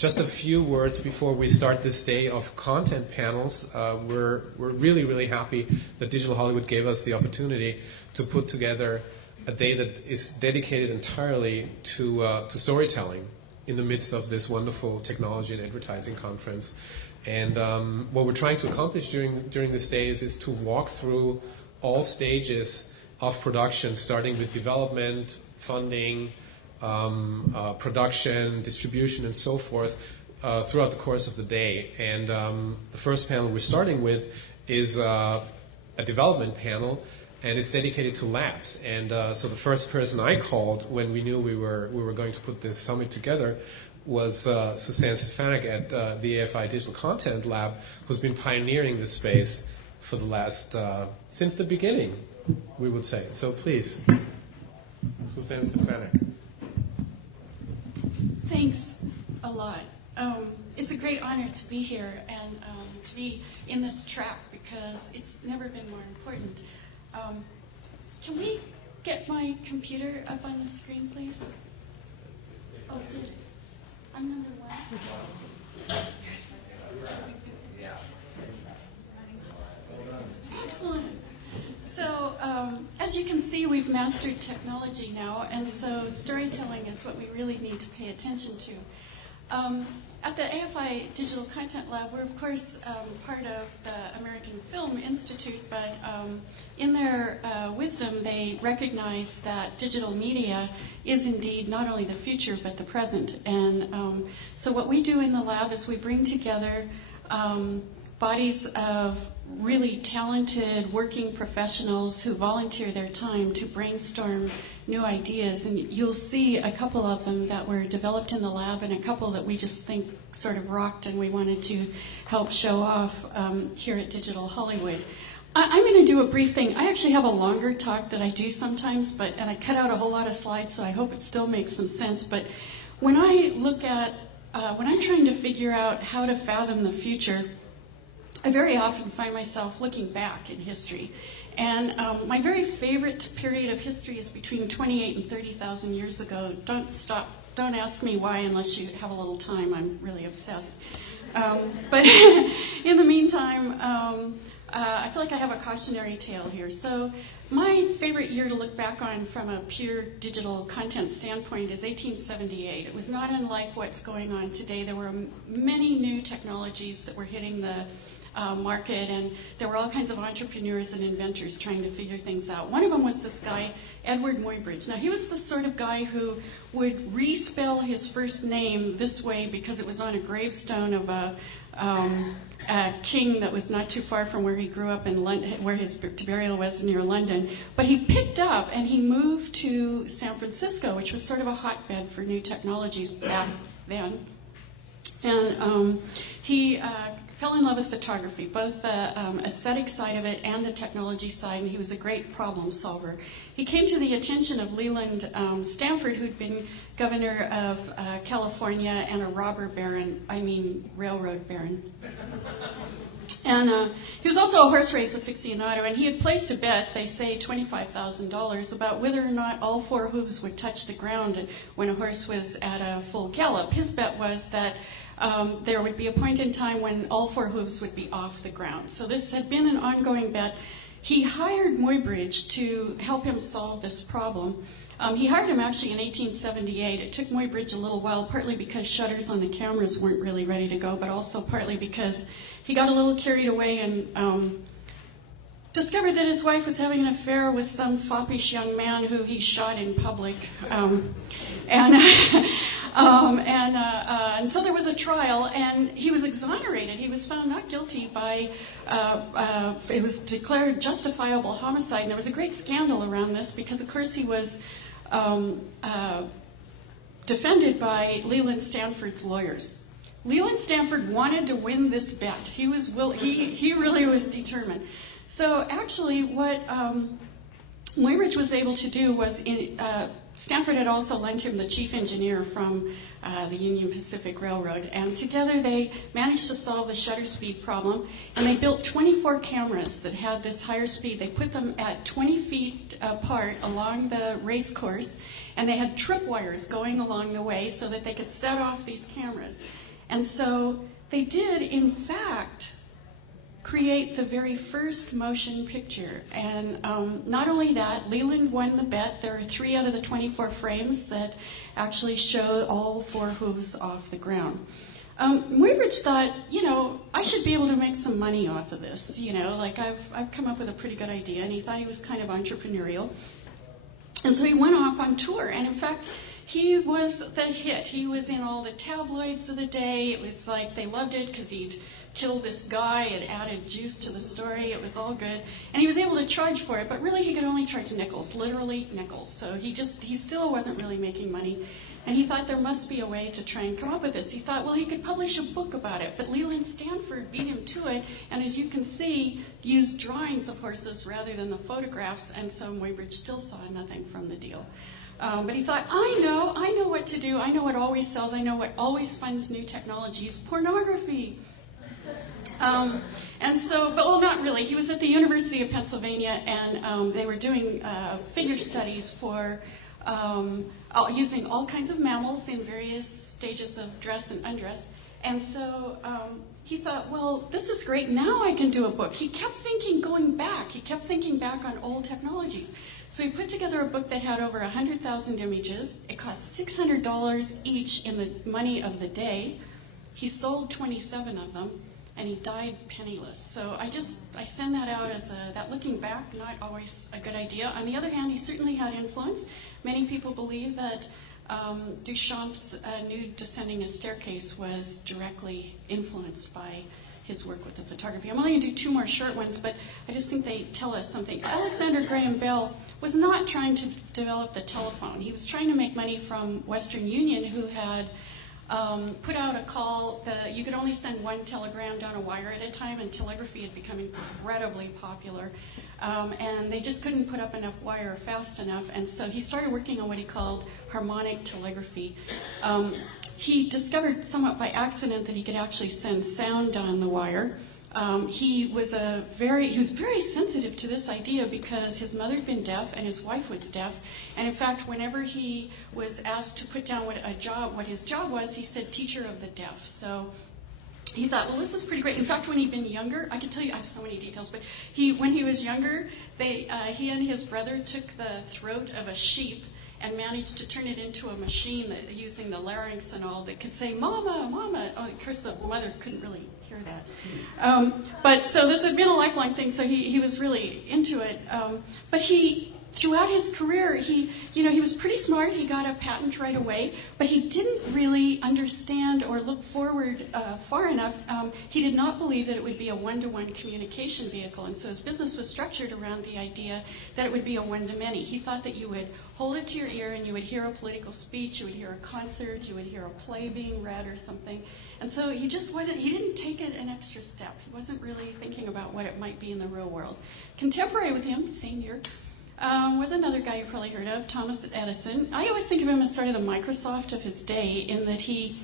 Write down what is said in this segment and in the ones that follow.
Just a few words before we start this day of content panels. We're really, really happy that Digital Hollywood gave us the opportunity to put together a day that is dedicated entirely to storytelling in the midst of this wonderful technology and advertising conference. And what we're trying to accomplish during this day is to walk through all stages of production, starting with development, funding, production, distribution, and so forth throughout the course of the day. And the first panel we're starting with is a development panel, and it's dedicated to labs. And so the first person I called when we knew we were going to put this summit together was Suzanne Stefanac at the AFI Digital Content Lab, who's been pioneering this space for the last, since the beginning, we would say. So please, Suzanne Stefanac. Thanks a lot. It's a great honor to be here and to be in this track because it's never been more important. Can we get my computer up on the screen, please? Oh, did it? I'm number one. Excellent. So, as you can see, we've mastered technology now, and so storytelling is what we really need to pay attention to. At the AFI Digital Content Lab, we're of course part of the American Film Institute, but in their wisdom, they recognize that digital media is indeed not only the future, but the present. And so what we do in the lab is we bring together bodies of really talented working professionals who volunteer their time to brainstorm new ideas. And you'll see a couple of them that were developed in the lab and a couple that we just think sort of rocked and we wanted to help show off here at Digital Hollywood. I'm going to do a brief thing. I actually have a longer talk that I do sometimes, and I cut out a whole lot of slides, so I hope it still makes some sense. But when I look at, when I'm trying to figure out how to fathom the future, I very often find myself looking back in history. And my very favorite period of history is between 28 and 30,000 years ago. Don't ask me why unless you have a little time. I'm really obsessed. But in the meantime, I feel like I have a cautionary tale here. So my favorite year to look back on from a pure digital content standpoint is 1878. It was not unlike what's going on today. There were many new technologies that were hitting the market, and there were all kinds of entrepreneurs and inventors trying to figure things out. One of them was this guy, Edward Muybridge. Now, he was the sort of guy who would respell his first name this way because it was on a gravestone of a king that was not too far from where he grew up in London, where his burial was near London. But he picked up and he moved to San Francisco, which was sort of a hotbed for new technologies back then. And he fell in love with photography, both the aesthetic side of it and the technology side, and he was a great problem solver. He came to the attention of Leland Stanford, who'd been governor of California and a railroad baron. And he was also a horse race aficionado, and he had placed a bet, they say $25,000, about whether or not all four hooves would touch the ground when a horse was at a full gallop. His bet was that there would be a point in time when all four hooves would be off the ground. So this had been an ongoing bet. He hired Muybridge to help him solve this problem. He hired him actually in 1878. It took Muybridge a little while, partly because shutters on the cameras weren't really ready to go, but also partly because he got a little carried away and discovered that his wife was having an affair with some foppish young man who he shot in public. And so there was a trial, and he was exonerated. He was found not guilty by, it was declared justifiable homicide. And there was a great scandal around this because, of course, he was defended by Leland Stanford's lawyers. Leland Stanford wanted to win this bet. He really was determined. So actually what Muybridge was able to do was, Stanford had also lent him the chief engineer from the Union Pacific Railroad, and together they managed to solve the shutter speed problem, and they built 24 cameras that had this higher speed. They put them at 20 feet apart along the race course, and they had tripwires going along the way so that they could set off these cameras. And so they did, in fact, create the very first motion picture. And not only that, Leland won the bet. There are 3 out of the 24 frames that actually show all 4 hooves off the ground. Muybridge thought, I should be able to make some money off of this. Like I've come up with a pretty good idea, and he thought he was kind of entrepreneurial. And so he went off on tour, and in fact, he was the hit. He was in all the tabloids of the day. It was like they loved it because he'd killed this guy and added juice to the story. It was all good. And he was able to charge for it, but really he could only charge nickels, literally nickels. So he still wasn't really making money. And he thought there must be a way to try and come up with this. He thought, well, he could publish a book about it. But Leland Stanford beat him to it, and as you can see, used drawings of horses rather than the photographs, and so Muybridge still saw nothing from the deal. But he thought, I know what to do. I know what always sells. I know what always funds new technologies, pornography. And so, well, not really. He was at the University of Pennsylvania, and they were doing figure studies for using all kinds of mammals in various stages of dress and undress. And so he thought, well, this is great. Now I can do a book. He kept thinking back on old technologies. So he put together a book that had over 100,000 images. It cost $600 each in the money of the day. He sold 27 of them, and he died penniless. So I send that out as that looking back, not always a good idea. On the other hand, he certainly had influence. Many people believe that Duchamp's Nude Descending a Staircase was directly influenced by his work with the photography. I'm only going to do 2 more short ones, but I just think they tell us something. Alexander Graham Bell was not trying to develop the telephone. He was trying to make money from Western Union, who had put out a call. You could only send 1 telegram down a wire at a time, and telegraphy had become incredibly popular. And they just couldn't put up enough wire fast enough, and so he started working on what he called harmonic telegraphy. He discovered somewhat by accident that he could actually send sound down the wire. He was very sensitive to this idea because his mother had been deaf and his wife was deaf. And in fact, whenever he was asked to put down what his job was, he said teacher of the deaf. So he thought, well, this is pretty great. In fact, when he'd been younger, I can tell you, I have so many details, but when he was younger, he and his brother took the throat of a sheep and managed to turn it into a machine using the larynx and all that could say, Mama, Mama. Oh, of course, the mother couldn't really hear that. But so this had been a lifelong thing, so he was really into it. But throughout his career, he was pretty smart. He got a patent right away, but he didn't really understand or look forward far enough. He did not believe that it would be a one-to-one communication vehicle, and so his business was structured around the idea that it would be a one-to-many. He thought that you would hold it to your ear and you would hear a political speech, you would hear a concert, you would hear a play being read or something. And so he didn't take it an extra step. He wasn't really thinking about what it might be in the real world. Contemporary with him, same year, was another guy you've probably heard of, Thomas Edison. I always think of him as sort of the Microsoft of his day, in that he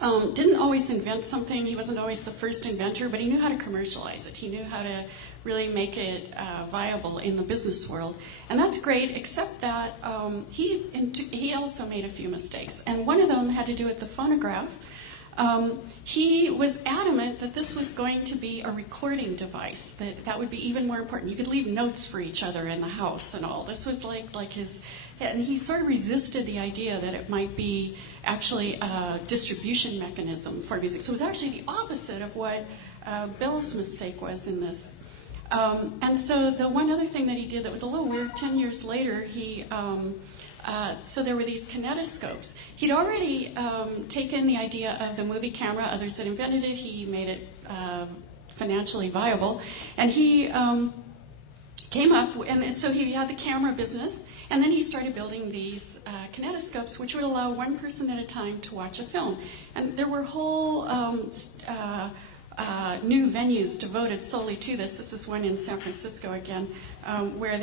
didn't always invent something. He wasn't always the first inventor, but he knew how to commercialize it. He knew how to really make it viable in the business world. And that's great, except that he also made a few mistakes. And one of them had to do with the phonograph. He was adamant that this was going to be a recording device, that would be even more important. You could leave notes for each other in the house and all. This was like his, and he sort of resisted the idea that it might be actually a distribution mechanism for music. So it was actually the opposite of what Bell's mistake was in this. And so the one other thing that he did that was a little weird, 10 years later, so there were these kinetoscopes. He'd already taken the idea of the movie camera. Others had invented it. He made it financially viable. And he came up, and so he had the camera business, and then he started building these kinetoscopes, which would allow one person at a time to watch a film. And there were whole new venues devoted solely to this. This is one in San Francisco again, where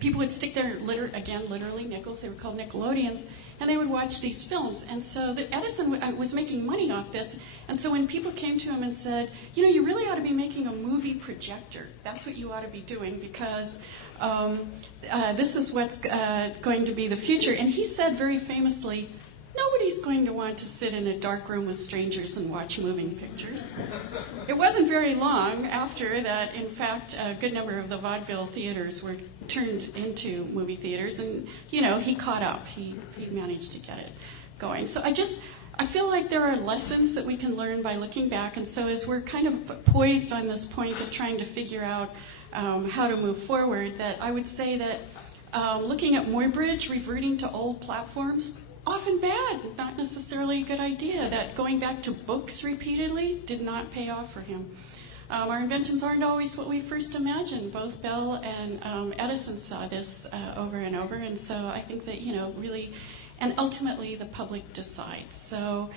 people would stick their literally nickels. They were called Nickelodeons, and they would watch these films. And so Edison was making money off this. And so when people came to him and said, you really ought to be making a movie projector. That's what you ought to be doing, because this is what's going to be the future. And he said very famously, nobody's going to want to sit in a dark room with strangers and watch moving pictures. It wasn't very long after that, in fact, a good number of the vaudeville theaters were turned into movie theaters, and, he caught up. He managed to get it going. So I feel like there are lessons that we can learn by looking back, and so as we're kind of poised on this point of trying to figure out how to move forward, that I would say that looking at Muybridge, reverting to old platforms, often bad, not necessarily a good idea. That going back to books repeatedly did not pay off for him. Our inventions aren't always what we first imagined. Both Bell and Edison saw this over and over, and so I think that, really, and ultimately the public decides. So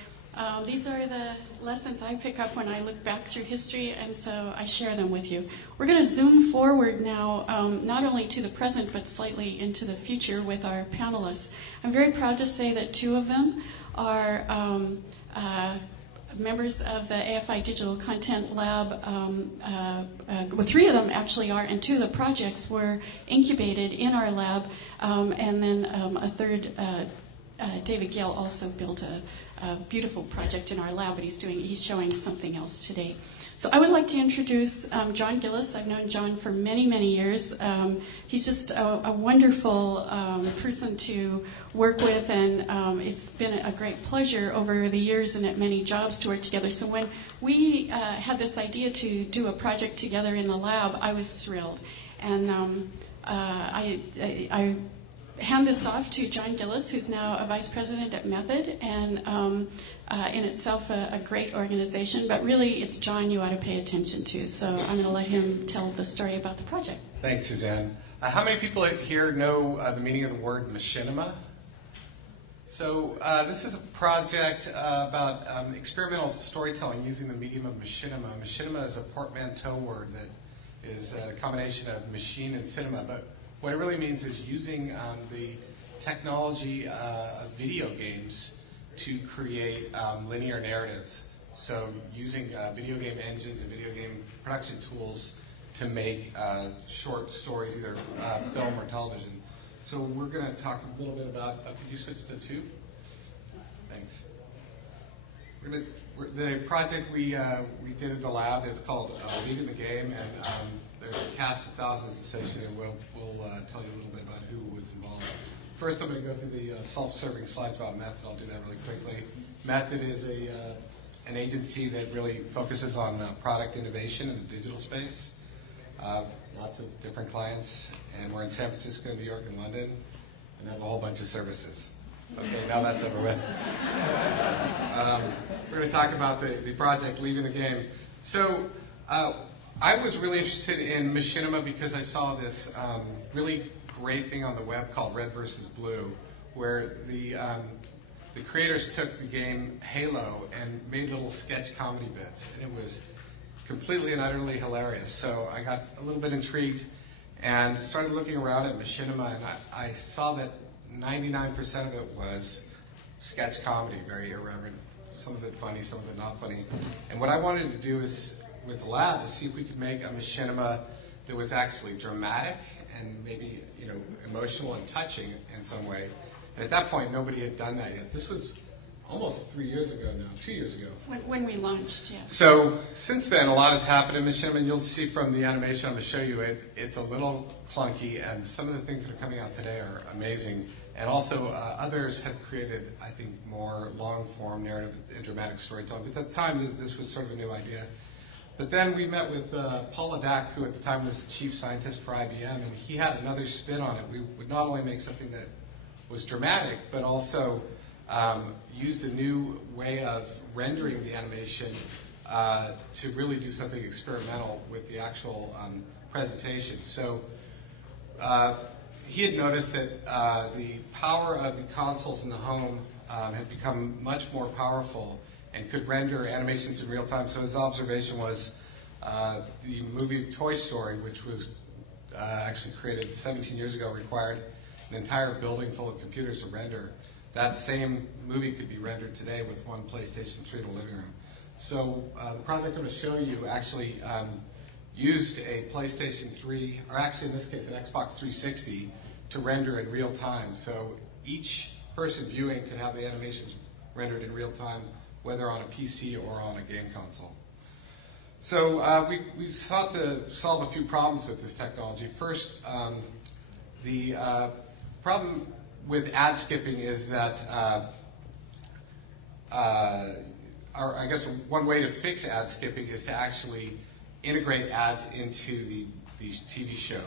these are the lessons I pick up when I look back through history, and so I share them with you. We're going to zoom forward now, not only to the present, but slightly into the future with our panelists. I'm very proud to say that two of them are members of the AFI Digital Content Lab. Well, three of them actually are, and two of the projects were incubated in our lab, and then a third, David Gale, also built a beautiful project in our lab, but he's showing something else today. So I would like to introduce John Gilles. I've known John for many, many years. He's just a wonderful person to work with, and it's been a great pleasure over the years and at many jobs to work together. So when we had this idea to do a project together in the lab, I was thrilled. And I hand this off to John Gilles, who's now a vice president at Method, and in itself a great organization. But really, it's John you ought to pay attention to. So I'm going to let him tell the story about the project. Thanks, Suzanne. How many people here know the meaning of the word machinima? So this is a project about experimental storytelling using the medium of machinima. Machinima is a portmanteau word that is a combination of machine and cinema, but what it really means is using the technology of video games to create linear narratives. So using video game engines and video game production tools to make short stories, either film or television. So we're going to talk a little bit about, could you switch to 2? Thanks. The project we did at the lab is called Leading the Game, and there's a cast of thousands associated. We'll tell you a little bit about who was involved. First, I'm going to go through the self-serving slides about Method. I'll do that really quickly. Method is an agency that really focuses on product innovation in the digital space. Lots of different clients, and we're in San Francisco, New York, and London, and have a whole bunch of services. Okay, now that's over with. So we're going to talk about the project, Leaving the Game. So I was really interested in Machinima because I saw this really great thing on the web called Red versus Blue, where the creators took the game Halo and made little sketch comedy bits, and it was completely and utterly hilarious. So I got a little bit intrigued and started looking around at Machinima, and I saw that 99% of it was sketch comedy, very irreverent, some of it funny, some of it not funny. And what I wanted to do is, with the lab, to see if we could make a Machinima that was actually dramatic and maybe emotional and touching in some way. And at that point, nobody had done that yet. This was almost 3 years ago now, 2 years ago. When we launched, yeah. So since then, a lot has happened in Machinima, and you'll see from the animation I'm going to show you, it's a little clunky, and some of the things that are coming out today are amazing. And also, others have created, I think, more long-form narrative and dramatic storytelling. But at the time, this was sort of a new idea. But then we met with Paul Ladak, who at the time was chief scientist for IBM, and he had another spin on it. We would not only make something that was dramatic, but also use a new way of rendering the animation to really do something experimental with the actual presentation. So he had noticed that the power of the consoles in the home had become much more powerful and could render animations in real time. So his observation was the movie Toy Story, which was actually created 17 years ago, required an entire building full of computers to render. That same movie could be rendered today with one PlayStation 3 in the living room. So the project I'm going to show you actually used a PlayStation 3, or actually in this case an Xbox 360, to render in real time. So each person viewing could have the animations rendered in real time, whether on a PC or on a game console. So we sought to solve a few problems with this technology. First, the problem with ad skipping is that, I guess one way to fix ad skipping is to actually integrate ads into the TV show.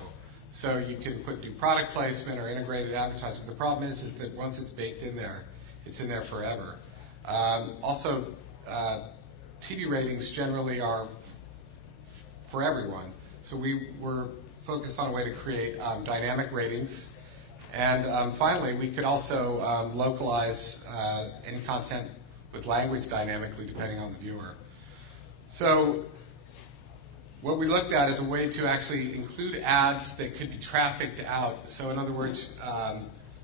So you can put new product placement or integrated advertising. The problem is that once it's baked in there, it's in there forever. Also, TV ratings generally are for everyone. So we were focused on a way to create dynamic ratings. And finally, we could also localize any content with language dynamically depending on the viewer. So what we looked at is a way to actually include ads that could be trafficked out. So in other words,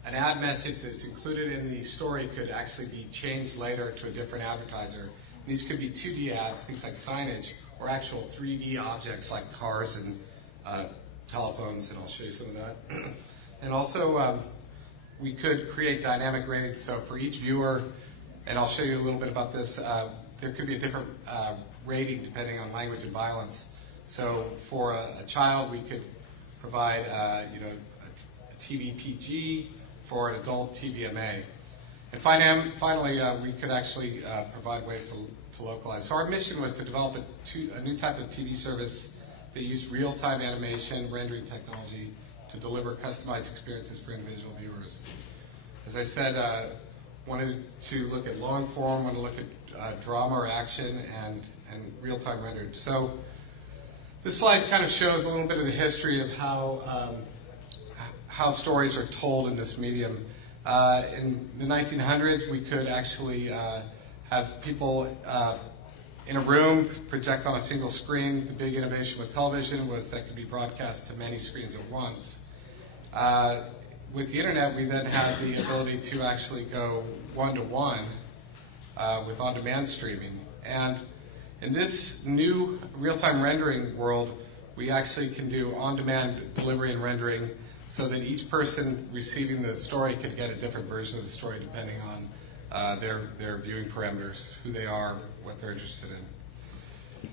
an ad message that's included in the story could actually be changed later to a different advertiser. These could be 2D ads, things like signage, or actual 3D objects like cars and telephones, and I'll show you some of that. And also, we could create dynamic ratings. So for each viewer, and I'll show you a little bit about this, there could be a different rating depending on language and violence. So for a child, we could provide a TV PG, for an adult TVMA. And finally, we could actually provide ways to localize. So our mission was to develop a new type of TV service that used real-time animation rendering technology to deliver customized experiences for individual viewers. As I said, wanted to look at long form, wanted to look at drama or action, and real-time rendered. So this slide kind of shows a little bit of the history of how stories are told in this medium. In the 1900s, we could actually have people in a room project on a single screen. The big innovation with television was that could be broadcast to many screens at once. With the internet, we then had the ability to actually go one-to-one with on-demand streaming. And in this new real-time rendering world, we actually can do on-demand delivery and rendering so that each person receiving the story could get a different version of the story depending on their viewing parameters, who they are, what they're interested in.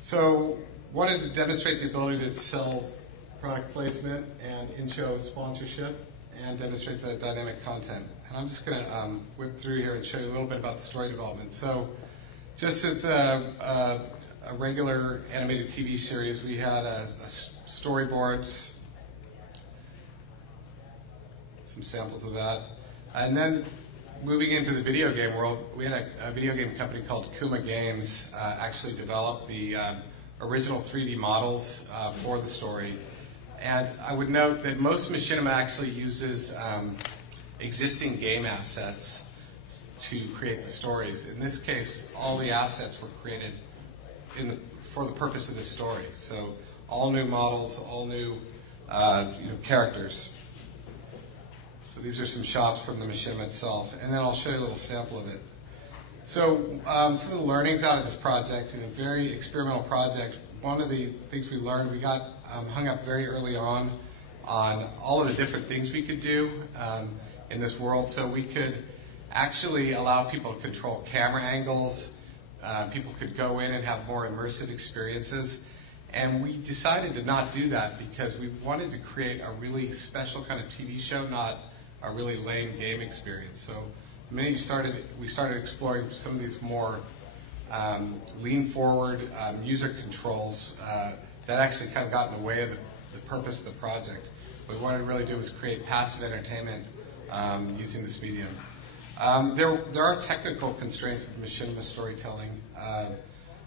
So wanted to demonstrate the ability to sell product placement and in-show sponsorship and demonstrate the dynamic content. And I'm just going to whip through here and show you a little bit about the story development. So just as a regular animated TV series, we had storyboards, some samples of that. And then moving into the video game world, we had a video game company called Kuma Games actually develop the original 3D models for the story. And I would note that most Machinima actually uses existing game assets to create the stories. In this case, all the assets were created for the purpose of this story. So all new models, all new characters. So these are some shots from the Machinima itself, and then I'll show you a little sample of it. So some of the learnings out of this project, in a very experimental project, one of the things we learned, we got hung up very early on all of the different things we could do in this world. So we could actually allow people to control camera angles. People could go in and have more immersive experiences. And we decided to not do that because we wanted to create a really special kind of TV show, not a really lame game experience. So the minute we started exploring some of these more lean forward user controls that actually kind of got in the way of the purpose of the project. What we wanted to really do was create passive entertainment using this medium. There are technical constraints with Machinima storytelling,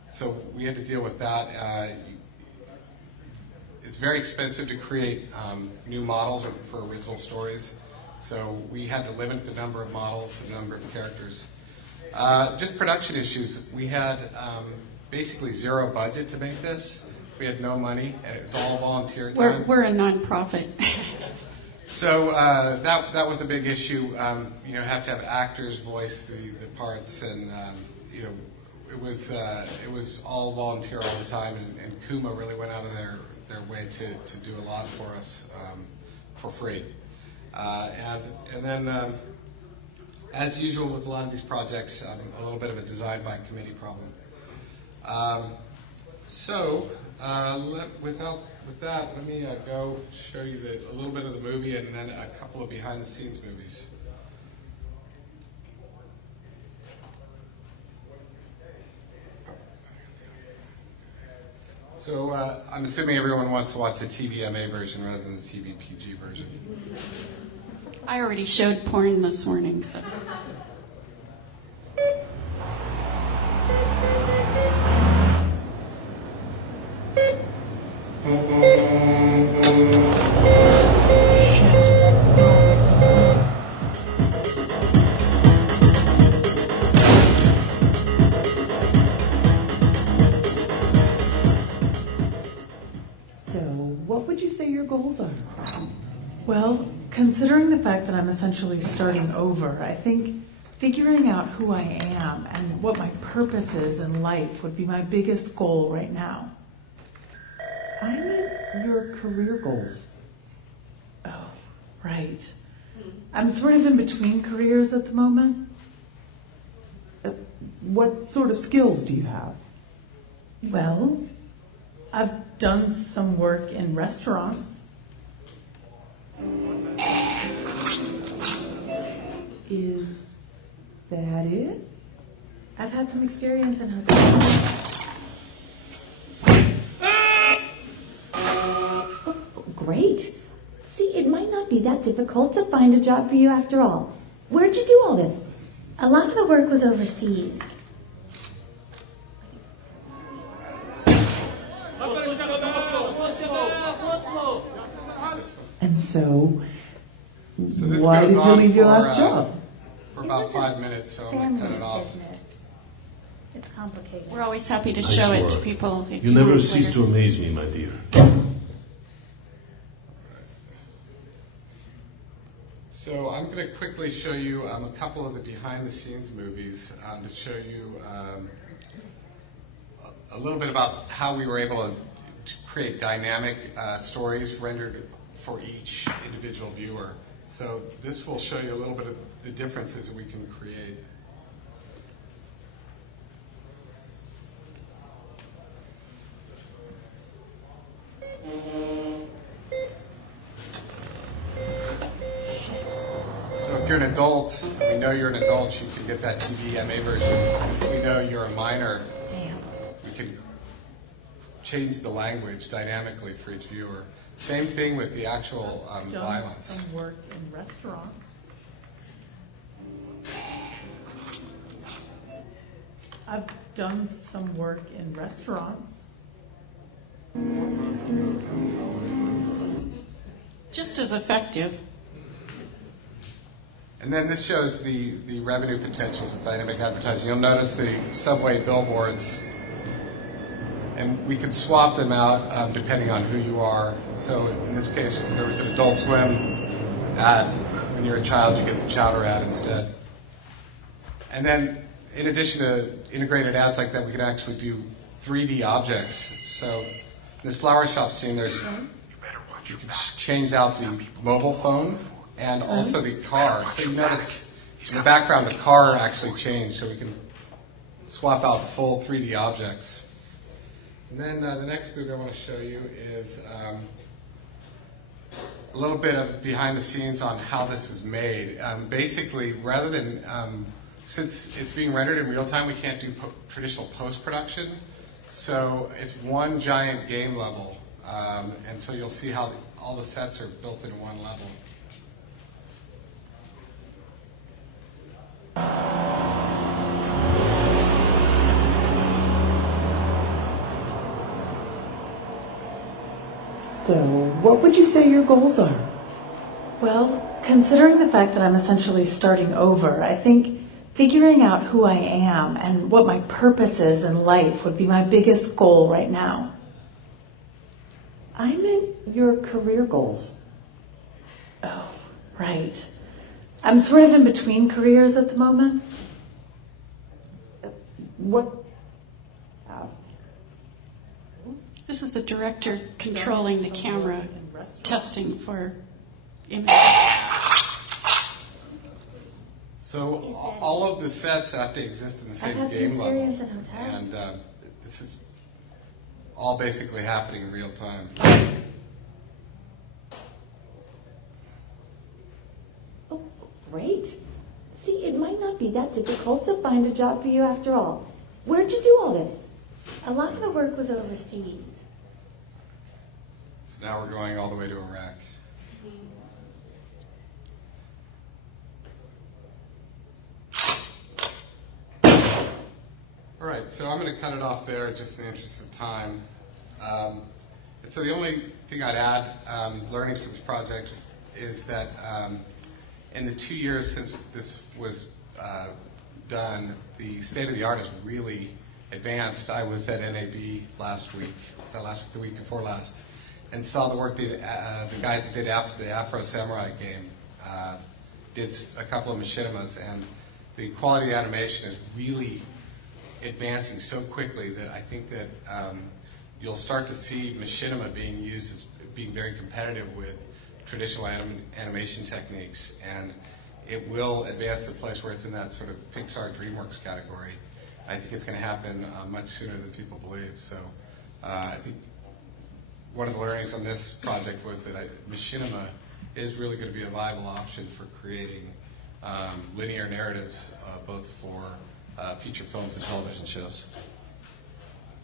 so we had to deal with that. It's very expensive to create new models for original stories, so we had to limit the number of models, the number of characters. Just production issues. We had basically zero budget to make this. We had no money, and it was all volunteer time. We're a nonprofit. So that was a big issue. Have to have actors voice the parts, and it was all volunteer all the time. And Kuma really went out of their way to do a lot for us for free. And then as usual with a lot of these projects, a little bit of a design by committee problem. With that, let me go show you a little bit of the movie and then a couple of behind-the-scenes movies. So I'm assuming everyone wants to watch the TVMA version rather than the TVPG version. I already showed porn this morning, so. Well, considering the fact that I'm essentially starting over, I think figuring out who I am and what my purpose is in life would be my biggest goal right now. I meant your career goals. Oh, right. I'm sort of in between careers at the moment. What sort of skills do you have? Well, I've done some work in restaurants. Is that it? I've had some experience in hotels. Great. See, it might not be that difficult to find a job for you after all. Where'd you do all this? A lot of the work was overseas. And so this why goes did you on leave your for, last job? For about 5 minutes, so I'm going to cut it off. Business. It's complicated. We're always happy to Nice show it to work. people. If You never want cease later. to amaze me, my dear. So I'm going to quickly show you a couple of the behind-the-scenes movies to show you a little bit about how we were able to create dynamic stories rendered for each individual viewer. So this will show you a little bit of the differences we can create. So if you're an adult, we know you're an adult, you can get that TVMA version. If we know you're a minor, we can change the language dynamically for each viewer. Same thing with the actual I've done violence. some work in restaurants. I've done some work in restaurants. Just as effective. And then this shows the revenue potentials of dynamic advertising. You'll notice the subway billboards, and we can swap them out depending on who you are. So in this case, there was an Adult Swim ad. When you're a child, you get the Chowder ad instead. And then in addition to integrated ads like that, we can actually do 3D objects. So in this flower shop scene, you can change out the mobile phone and also the car. So you notice in the background, the car actually changed, so we can swap out full 3D objects. And then the next movie I want to show you is a little bit of behind the scenes on how this is made. Basically, rather than, since it's being rendered in real time, we can't do traditional post-production. So it's one giant game level. And so you'll see how all the sets are built in one level. So what would you say your goals are? Well, considering the fact that I'm essentially starting over, I think figuring out who I am and what my purpose is in life would be my biggest goal right now. I meant your career goals. Oh, right. I'm sort of in between careers at the moment. What? This is the director controlling the camera, testing for image. So So all of the sets have to exist in the same I've had game some level. experience in hotels. And this is all basically happening in real time. Oh, great. See, it might not be that difficult to find a job for you after all. Where'd you do all this? A lot of the work was overseas. So now we're going all the way to Iraq. All right, so I'm going to cut it off there just in the interest of time. And so the only thing I'd add, learnings for this project, is that in the 2 years since this was done, the state of the art has really advanced. I was at NAB last week, was that last week, the week before last, and saw the work the guys that did the Afro Samurai game did a couple of Machinimas, and the quality of the animation is really advancing so quickly that I think that you'll start to see Machinima being used as being very competitive with traditional animation techniques, and it will advance to the place where it's in that sort of Pixar DreamWorks category. I think it's going to happen much sooner than people believe. So I think one of the learnings on this project was that Machinima is really going to be a viable option for creating linear narratives, both for feature films and television shows.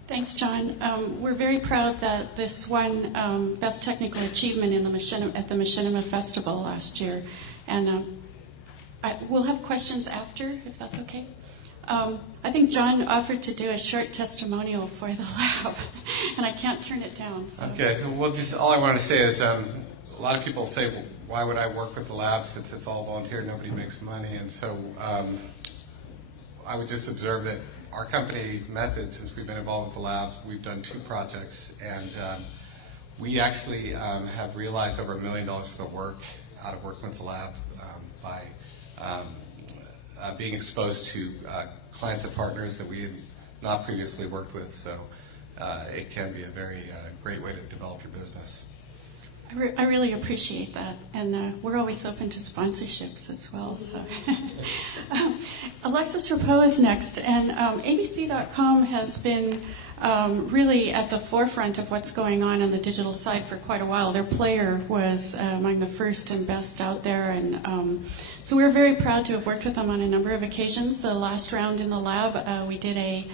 Thanks, John. We're very proud that this won Best Technical Achievement in the at the Machinima Festival last year. And we'll have questions after, if that's okay. I think John offered to do a short testimonial for the lab, and I can't turn it down. So. Okay, well, just all I wanted to say is a lot of people say, well, why would I work with the lab since it's all volunteer, nobody makes money, and so I would just observe that our company Method, since we've been involved with the lab, we've done 2 projects, and we actually have realized over $1 million worth of work out of working with the lab by being exposed to clients and partners that we had not previously worked with. So it can be a very great way to develop your business. I really appreciate that, and we're always open to sponsorships as well. So, Alexis Rapo is next, and ABC.com has been really at the forefront of what's going on the digital side for quite a while. Their player was among the first and best out there, and so we're very proud to have worked with them on a number of occasions. The last round in the lab, we did a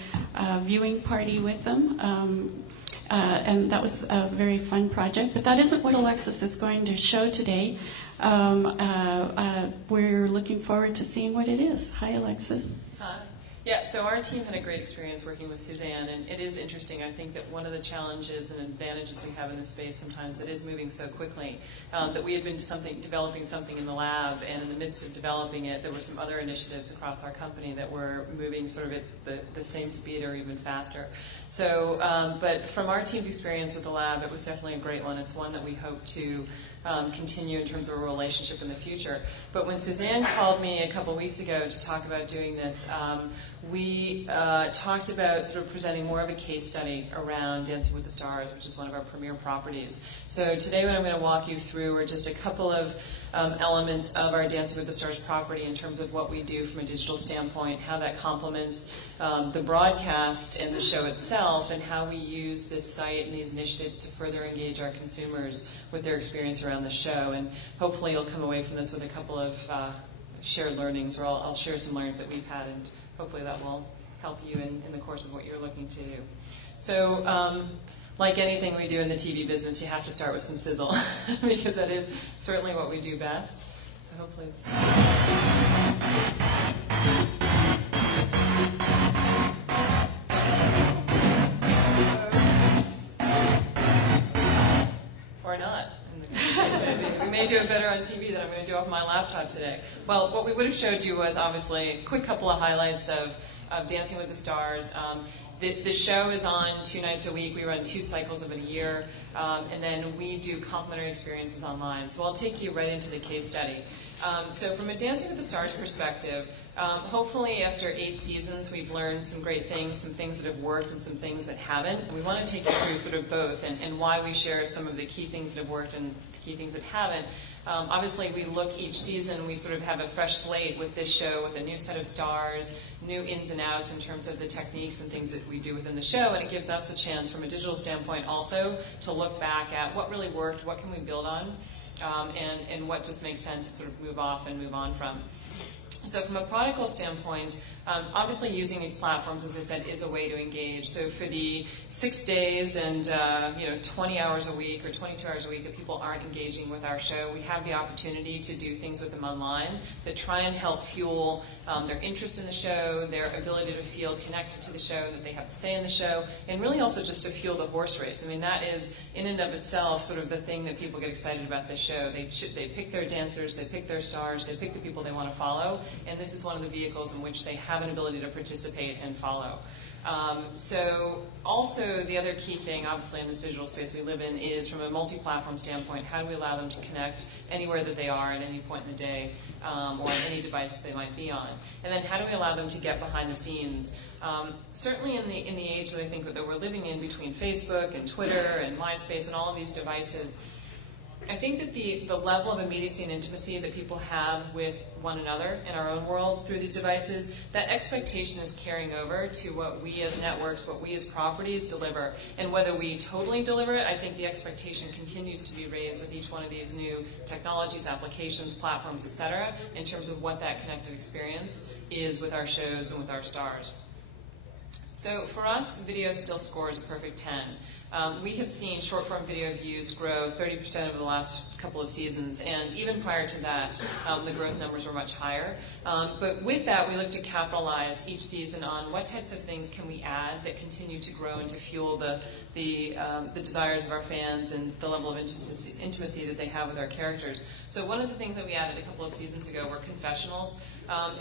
viewing party with them. And that was a very fun project. But that isn't what Alexis is going to show today. We're looking forward to seeing what it is. Hi, Alexis. Hi. Yeah, so our team had a great experience working with Suzanne, and it is interesting. I think that one of the challenges and advantages we have in this space sometimes, it is moving so quickly, that we had been developing something in the lab, and in the midst of developing it, there were some other initiatives across our company that were moving sort of at the same speed or even faster. So, but from our team's experience with the lab, it was definitely a great one. It's one that we hope to continue in terms of a relationship in the future. But when Suzanne called me a couple weeks ago to talk about doing this, we talked about sort of presenting more of a case study around Dancing with the Stars, which is one of our premier properties. So today what I'm going to walk you through are just a couple of elements of our Dancing with the Stars property in terms of what we do from a digital standpoint, how that complements the broadcast and the show itself, and how we use this site and these initiatives to further engage our consumers with their experience around the show. And hopefully you'll come away from this with a couple of shared learnings, or I'll share some learnings that we've had, and hopefully that will help you in the course of what you're looking to do. So like anything we do in the TV business, you have to start with some sizzle, because that is certainly what we do best. So hopefully it's... Or not. We may do it better on TV than I'm going to do off my laptop today. Well, what we would have showed you was obviously a quick couple of highlights of Dancing with the Stars. The show is on 2 nights a week. We run 2 cycles of it a year. And then we do complimentary experiences online. So I'll take you right into the case study. So from a Dancing with the Stars perspective, hopefully after 8 seasons we've learned some great things, some things that have worked and some things that haven't. And we want to take you through sort of both, and why we share some of the key things that have worked and the key things that haven't. Obviously, we look each season, we sort of have a fresh slate with this show, with a new set of stars, new ins and outs in terms of the techniques and things that we do within the show, and it gives us a chance from a digital standpoint also to look back at what really worked, what can we build on, and what just makes sense to sort of move off and move on from. So from a prodigal standpoint, obviously using these platforms, as I said, is a way to engage. So for the 6 days and 20 hours a week or 22 hours a week that people aren't engaging with our show, we have the opportunity to do things with them online that try and help fuel their interest in the show, their ability to feel connected to the show, that they have a say in the show, and really also just to fuel the horse race. I mean, that is in and of itself sort of the thing that people get excited about this show. They pick their dancers, they pick their stars, they pick the people they want to follow, and this is one of the vehicles in which they have an ability to participate and follow. So also the other key thing, obviously, in this digital space we live in is from a multi-platform standpoint, how do we allow them to connect anywhere that they are at any point in the day or on any device that they might be on? And then how do we allow them to get behind the scenes? Certainly in the age that I think that we're living in between Facebook and Twitter and MySpace and all of these devices, I think that the level of immediacy and intimacy that people have with one another in our own worlds through these devices, that expectation is carrying over to what we as networks, what we as properties deliver. And whether we totally deliver it, I think the expectation continues to be raised with each one of these new technologies, applications, platforms, etc., in terms of what that connected experience is with our shows and with our stars. So for us, video still scores a perfect 10. We have seen short-form video views grow 30% over the last couple of seasons, and even prior to that, the growth numbers were much higher. But with that, we look to capitalize each season on what types of things can we add that continue to grow and to fuel the desires of our fans and the level of intimacy that they have with our characters. So one of the things that we added a couple of seasons ago were confessionals.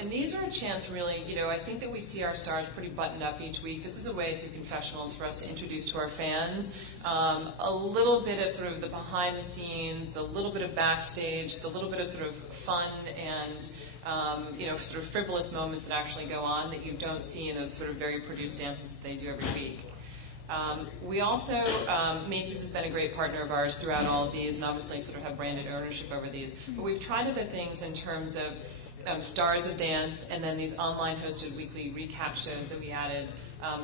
And these are a chance, really, I think that we see our stars pretty buttoned up each week. This is a way through confessionals for us to introduce to our fans a little bit of sort of the behind the scenes, the little bit of backstage, the little bit of sort of fun and sort of frivolous moments that actually go on that you don't see in those sort of very produced dances that they do every week. We also, Macy's has been a great partner of ours throughout all of these, and obviously sort of have branded ownership over these. But we've tried other things in terms of Stars of Dance, and then these online hosted weekly recap shows that we added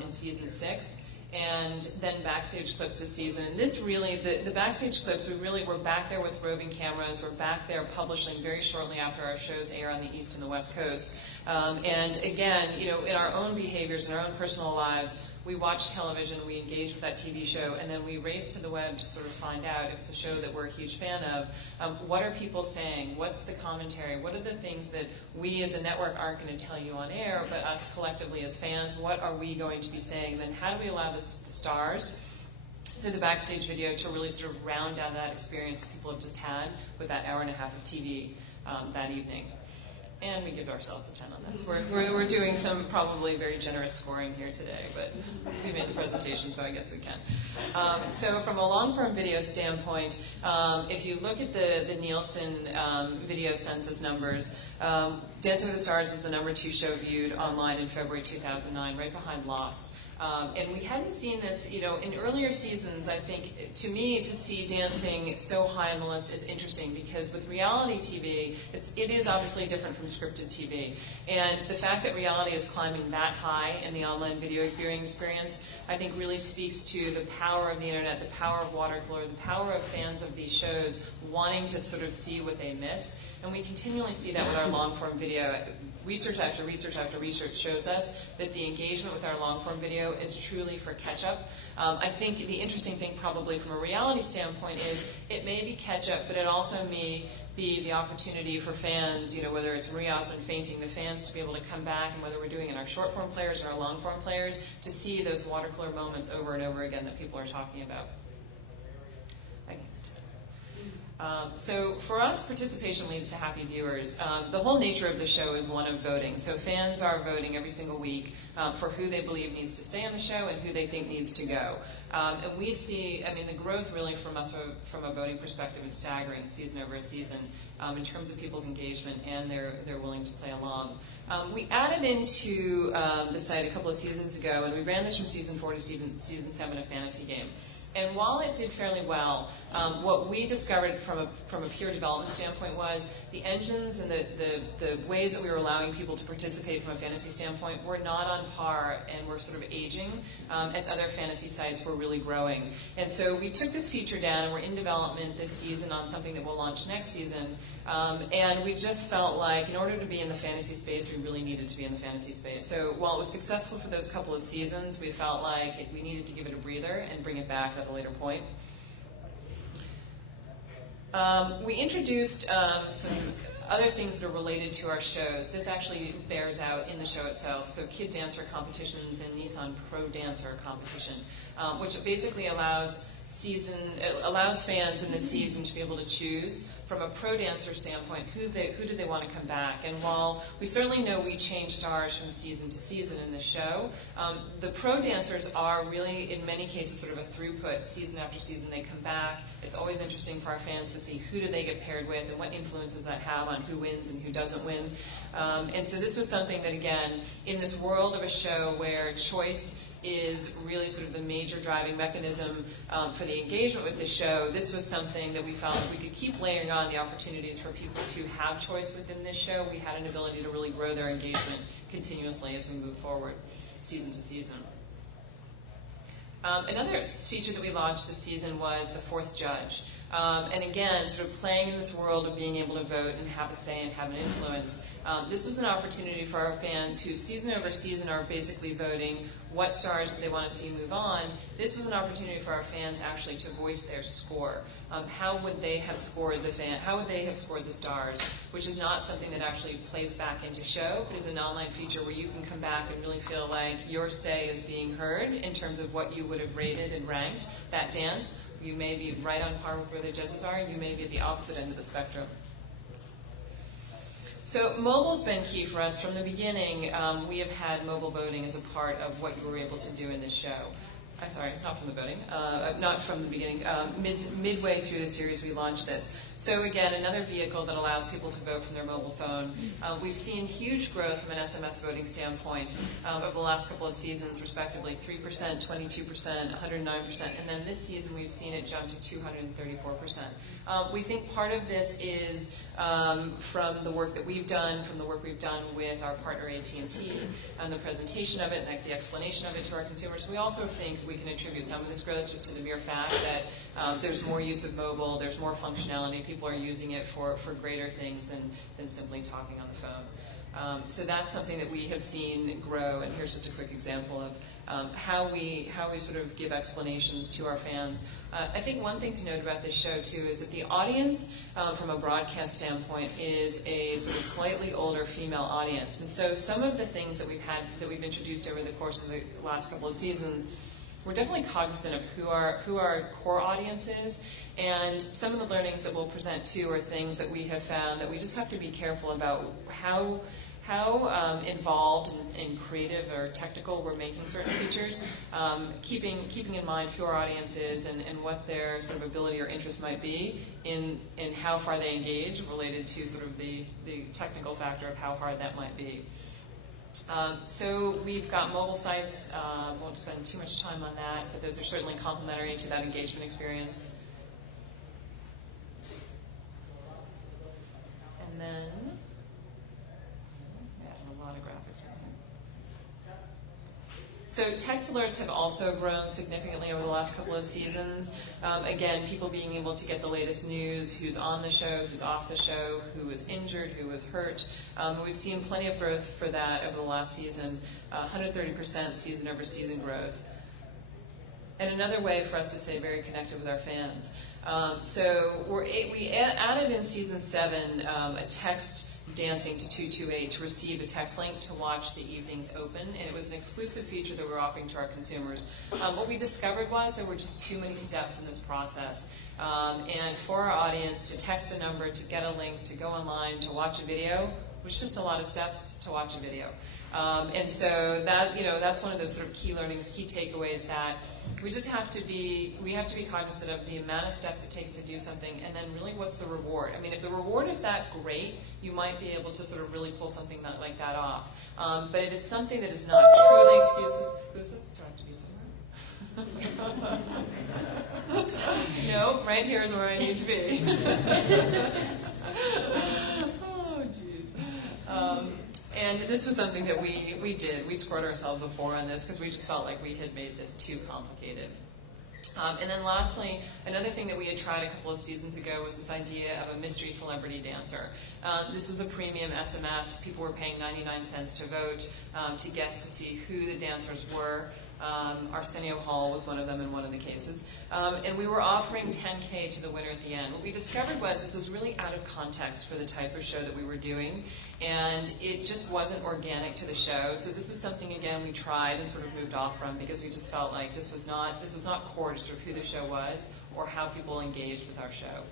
in season 6, and then backstage clips this season. And this really, the backstage clips, we're back there with roving cameras. We're back there publishing very shortly after our shows air on the East and the West Coast. And again, in our own behaviors, in our own personal lives, we watch television, we engage with that TV show, and then we race to the web to sort of find out, if it's a show that we're a huge fan of, what are people saying? What's the commentary? What are the things that we as a network aren't going to tell you on air, but us collectively as fans, what are we going to be saying? Then how do we allow the stars through the backstage video to really sort of round down that experience that people have just had with that hour and a half of TV that evening? And we give ourselves a 10 on this. We're doing some probably very generous scoring here today, but we made the presentation, so I guess we can. So from a long-form video standpoint, if you look at the Nielsen video census numbers, Dancing with the Stars was the #2 show viewed online in February 2009, right behind Lost. And we hadn't seen this, in earlier seasons. I think, to me, to see dancing so high on the list is interesting because with reality TV, it is obviously different from scripted TV. And the fact that reality is climbing that high in the online video viewing experience, I think really speaks to the power of the internet, the power of watercolor, the power of fans of these shows wanting to sort of see what they missed. And we continually see that with our long-form video. Research after research after research shows us that the engagement with our long-form video is truly for catch-up. I think the interesting thing probably from a reality standpoint is it may be catch-up, but it also may be the opportunity for fans, whether it's Marie Osmond fainting, the fans to be able to come back, and whether we're doing it in our short-form players or our long-form players, to see those watercolor moments over and over again that people are talking about. So for us, participation leads to happy viewers. The whole nature of the show is one of voting. So fans are voting every single week for who they believe needs to stay on the show and who they think needs to go. And we see, the growth really from us from a voting perspective is staggering season over season in terms of people's engagement and they're willing to play along. We added into the site a couple of seasons ago, and we ran this from season 4 to season 7, a fantasy game. And while it did fairly well, what we discovered from a pure development standpoint was the engines and the ways that we were allowing people to participate from a fantasy standpoint were not on par and were sort of aging as other fantasy sites were really growing. And so we took this feature down, and we're in development this season on something that we'll launch next season. And we just felt like in order to be in the fantasy space, we really needed to be in the fantasy space. So while it was successful for those couple of seasons, we felt like we needed to give it a breather and bring it back at a later point. We introduced some other things that are related to our shows. This actually bears out in the show itself. So Kid Dancer competitions and Nissan Pro Dancer competition, which basically allows fans in the season to be able to choose from a pro dancer standpoint who do they want to come back. And while we certainly know we change stars from season to season in the show, the pro dancers are really in many cases sort of a throughput. Season after season they come back. It's always interesting for our fans to see who do they get paired with and what influences that have on who wins and who doesn't win. And so this was something that, again, in this world of a show where choice is really sort of the major driving mechanism for the engagement with the show, this was something that we felt like we could keep layering on the opportunities for people to have choice within this show. We had an ability to really grow their engagement continuously as we move forward, season to season. Another feature that we launched this season was the fourth judge. And again, sort of playing in this world of being able to vote and have a say and have an influence. This was an opportunity for our fans who season over season are basically voting what stars they want to see move on. This was an opportunity for our fans actually to voice their score. How would they have scored the stars? Which is not something that actually plays back into show, but is an online feature where you can come back and really feel like your say is being heard in terms of what you would have rated and ranked that dance. You may be right on par with where the judges are, you may be at the opposite end of the spectrum. So mobile's been key for us. From the beginning, we have had mobile voting as a part of what you were able to do in this show. Sorry, not from the voting, not from the beginning. Midway through the series, we launched this. So again, another vehicle that allows people to vote from their mobile phone. We've seen huge growth from an SMS voting standpoint over the last couple of seasons, respectively, 3%, 22%, 109%, and then this season we've seen it jump to 234%. We think part of this is from the work that we've done, from the work we've done with our partner AT&T, and the presentation of it, and the explanation of it to our consumers. We also think we can attribute some of this growth just to the mere fact that there's more use of mobile, there's more functionality, people are using it for greater things than simply talking on the phone. So that's something that we have seen grow, and here's just a quick example of how we sort of give explanations to our fans. I think one thing to note about this show, too, is that the audience, from a broadcast standpoint, is a sort of slightly older female audience. And so some of the things that we've introduced over the course of the last couple of seasons, we're definitely cognizant of who our core audience is, and some of the learnings that we'll present, too, are things that we have found that we just have to be careful about how involved and creative or technical we're making certain features, keeping in mind who our audience is and what their sort of ability or interest might be in how far they engage related to sort of the technical factor of how hard that might be. So we've got mobile sites. Won't spend too much time on that, but those are certainly complementary to that engagement experience. And then a lot of graphics in here. So text alerts have also grown significantly over the last couple of seasons. Again, people being able to get the latest news, who's on the show, who's off the show, who was injured, who was hurt. We've seen plenty of growth for that over the last season, 130% season over season growth. And another way for us to stay very connected with our fans. So we added in season 7 a text dancing to 228 to receive a text link to watch the evenings open, and it was an exclusive feature that we're offering to our consumers. What we discovered was there were just too many steps in this process, and for our audience to text a number, to get a link, to go online, to watch a video, was just a lot of steps to watch a video. And so that's one of those sort of key learnings, key takeaways that we have to be cognizant of the amount of steps it takes to do something, and then really what's the reward. I mean, if the reward is that great, you might be able to sort of really pull something like that off. But if it's something that is not truly exclusive, do I have to do something? No, right here is where I need to be. Oh, jeez. And this was something that we did. We scored ourselves a 4 on this because we just felt like we had made this too complicated. And then lastly, another thing that we had tried a couple of seasons ago was this idea of a mystery celebrity dancer. This was a premium SMS. People were paying 99 cents to vote, to guess to see who the dancers were. Arsenio Hall was one of them in one of the cases. And we were offering $10K to the winner at the end. What we discovered was this was really out of context for the type of show that we were doing, and it just wasn't organic to the show. So this was something, again, we tried and sort of moved off from because we just felt like this was not core to sort of who the show was or how people engaged with our show.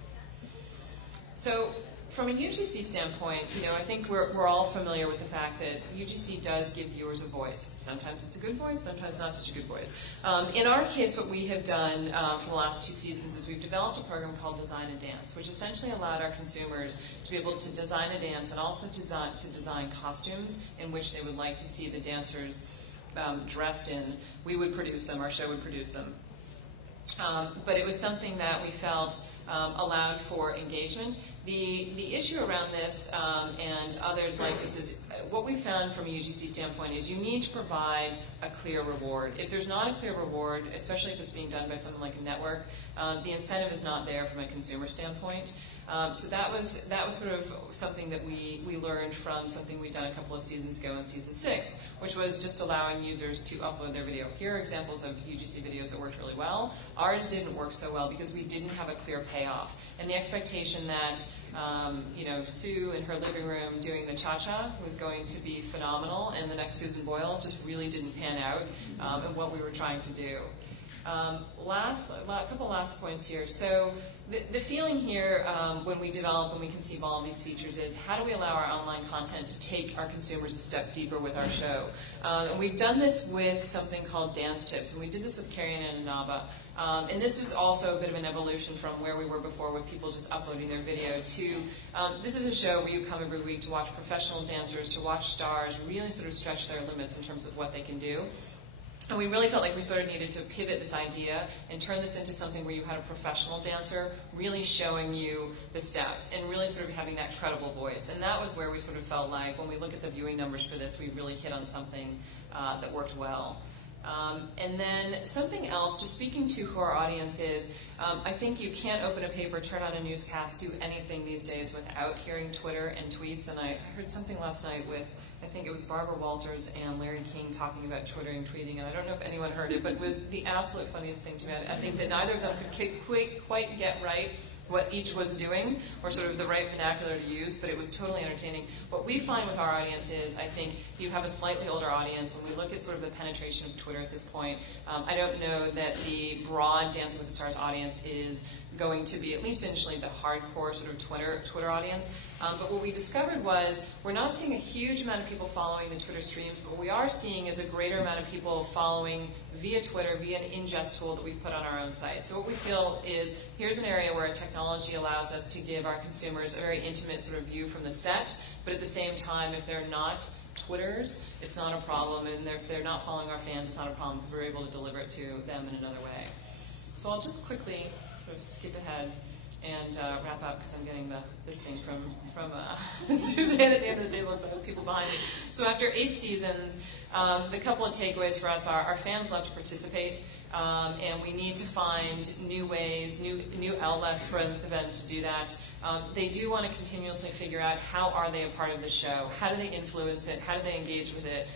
So from a UGC standpoint, I think we're all familiar with the fact that UGC does give viewers a voice. Sometimes it's a good voice, sometimes not such a good voice. In our case, what we have done for the last 2 seasons is we've developed a program called Design a Dance, which essentially allowed our consumers to be able to design a dance and also to design costumes in which they would like to see the dancers dressed in. We would produce them, our show would produce them. But it was something that we felt allowed for engagement. The issue around this and others like this is what we found from a UGC standpoint is you need to provide a clear reward. If there's not a clear reward, especially if it's being done by someone like a network, the incentive is not there from a consumer standpoint. So that was sort of something that we learned from something we'd done a couple of seasons ago in season 6, which was just allowing users to upload their video. Here are examples of UGC videos that worked really well. Ours didn't work so well because we didn't have a clear payoff. And the expectation that Sue in her living room doing the cha-cha was going to be phenomenal, and the next Susan Boyle just really didn't pan out in what we were trying to do. A couple last points here. So the feeling here when we develop and we conceive all of these features is how do we allow our online content to take our consumers a step deeper with our show? And we've done this with something called Dance Tips, and we did this with Carrie and Anaba. And this was also a bit of an evolution from where we were before with people just uploading their video to this is a show where you come every week to watch professional dancers, to watch stars, really sort of stretch their limits in terms of what they can do. And we really felt like we sort of needed to pivot this idea and turn this into something where you had a professional dancer really showing you the steps and really sort of having that credible voice. And that was where we sort of felt like when we look at the viewing numbers for this, we really hit on something that worked well. And then something else, just speaking to who our audience is, I think you can't open a paper, turn on a newscast, do anything these days without hearing Twitter and tweets. And I heard something last night with, I think it was Barbara Walters and Larry King talking about Twitter and tweeting, and I don't know if anyone heard it, but it was the absolute funniest thing to me. I think that neither of them could quite get right what each was doing, or sort of the right vernacular to use, but it was totally entertaining. What we find with our audience is, I think, if you have a slightly older audience, when we look at sort of the penetration of Twitter at this point, I don't know that the broad Dancing with the Stars audience is going to be, at least initially, the hardcore sort of Twitter audience. But what we discovered was we're not seeing a huge amount of people following the Twitter streams, but what we are seeing is a greater amount of people following via Twitter, via an ingest tool that we've put on our own site. So what we feel is here's an area where technology allows us to give our consumers a very intimate sort of view from the set, but at the same time, if they're not Twitters, it's not a problem, and if they're not following our fans, it's not a problem because we're able to deliver it to them in another way. So I'll just quickly sort of skip ahead and wrap up because I'm getting this thing from Suzanne at the end of the table with the people behind me. So after 8 seasons, the couple of takeaways for us are our fans love to participate, and we need to find new ways, new outlets for them to do that. They do want to continuously figure out how are they a part of the show, how do they influence it, how do they engage with it,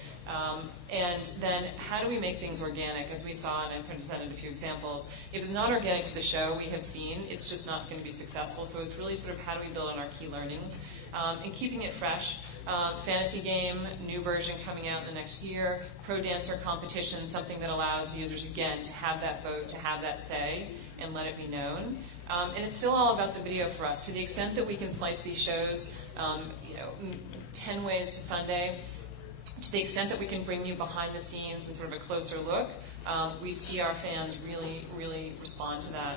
and then how do we make things organic, as we saw, and I presented a few examples. If it's not organic to the show, we have seen, it's just not going to be successful. So it's really sort of how do we build on our key learnings, and keeping it fresh. Fantasy game, new version coming out in the next year. Pro Dancer competition, something that allows users, again, to have that vote, to have that say, and let it be known. And it's still all about the video for us. To the extent that we can slice these shows, 10 ways to Sunday, to the extent that we can bring you behind the scenes and sort of a closer look, we see our fans really, really respond to that.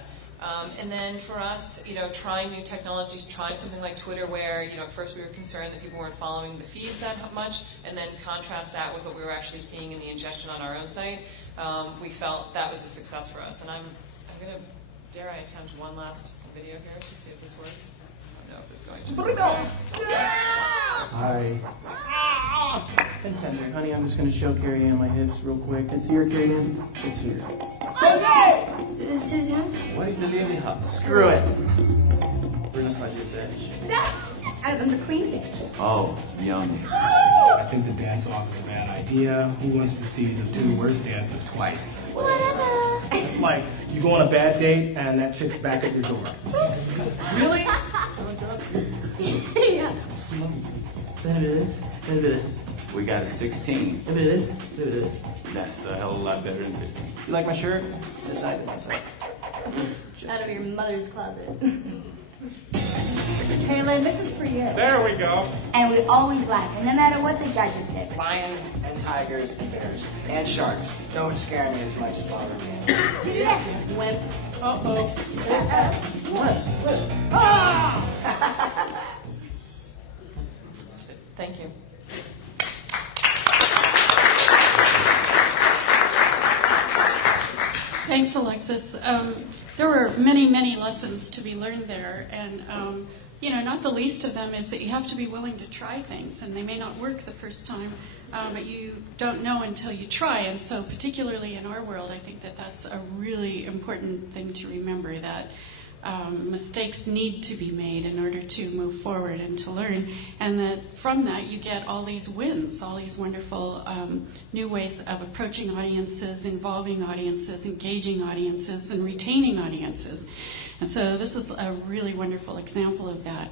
And then for us, trying new technologies, trying something like Twitter where, at first we were concerned that people weren't following the feeds that much, and then contrast that with what we were actually seeing in the ingestion on our own site, we felt that was a success for us. And I'm going to dare I attempt one last video here to see if this works? I don't know if it's going to. Hi. Contender, honey, I'm just going to show Carrie Ann my hips real quick. It's here, Carrie Ann. It's here. This is Suzanne. What is the name of Screw it. We're going to find your bench. I'm the queen. Oh, yum. I think the dance-off is a bad idea. Who wants to see the two worst dances twice? Whatever. It's like you go on a bad date and that chick's back at your door. Really? Yeah. Slow. Look at this. Look at this. We got a 16. Look at this. Look at this. That's a hell of a lot better than 15. You like my shirt? Yes, I do. Out of your mother's closet. Hey, Lynn, this is for you. There we go. And we always laugh, and no matter what the judges say. Lions and tigers and bears and sharks don't scare me as much as Power Man. Yeah. Wimp. Uh-oh. Thank you. Thanks, Alexis. There were many, many lessons to be learned there, and not the least of them is that you have to be willing to try things, and they may not work the first time, but you don't know until you try. And so, particularly in our world, I think that that's a really important thing to remember, that mistakes need to be made in order to move forward and to learn, and that from that you get all these wins, all these wonderful new ways of approaching audiences, involving audiences, engaging audiences, and retaining audiences. And so this is a really wonderful example of that.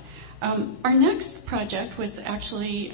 Our next project was actually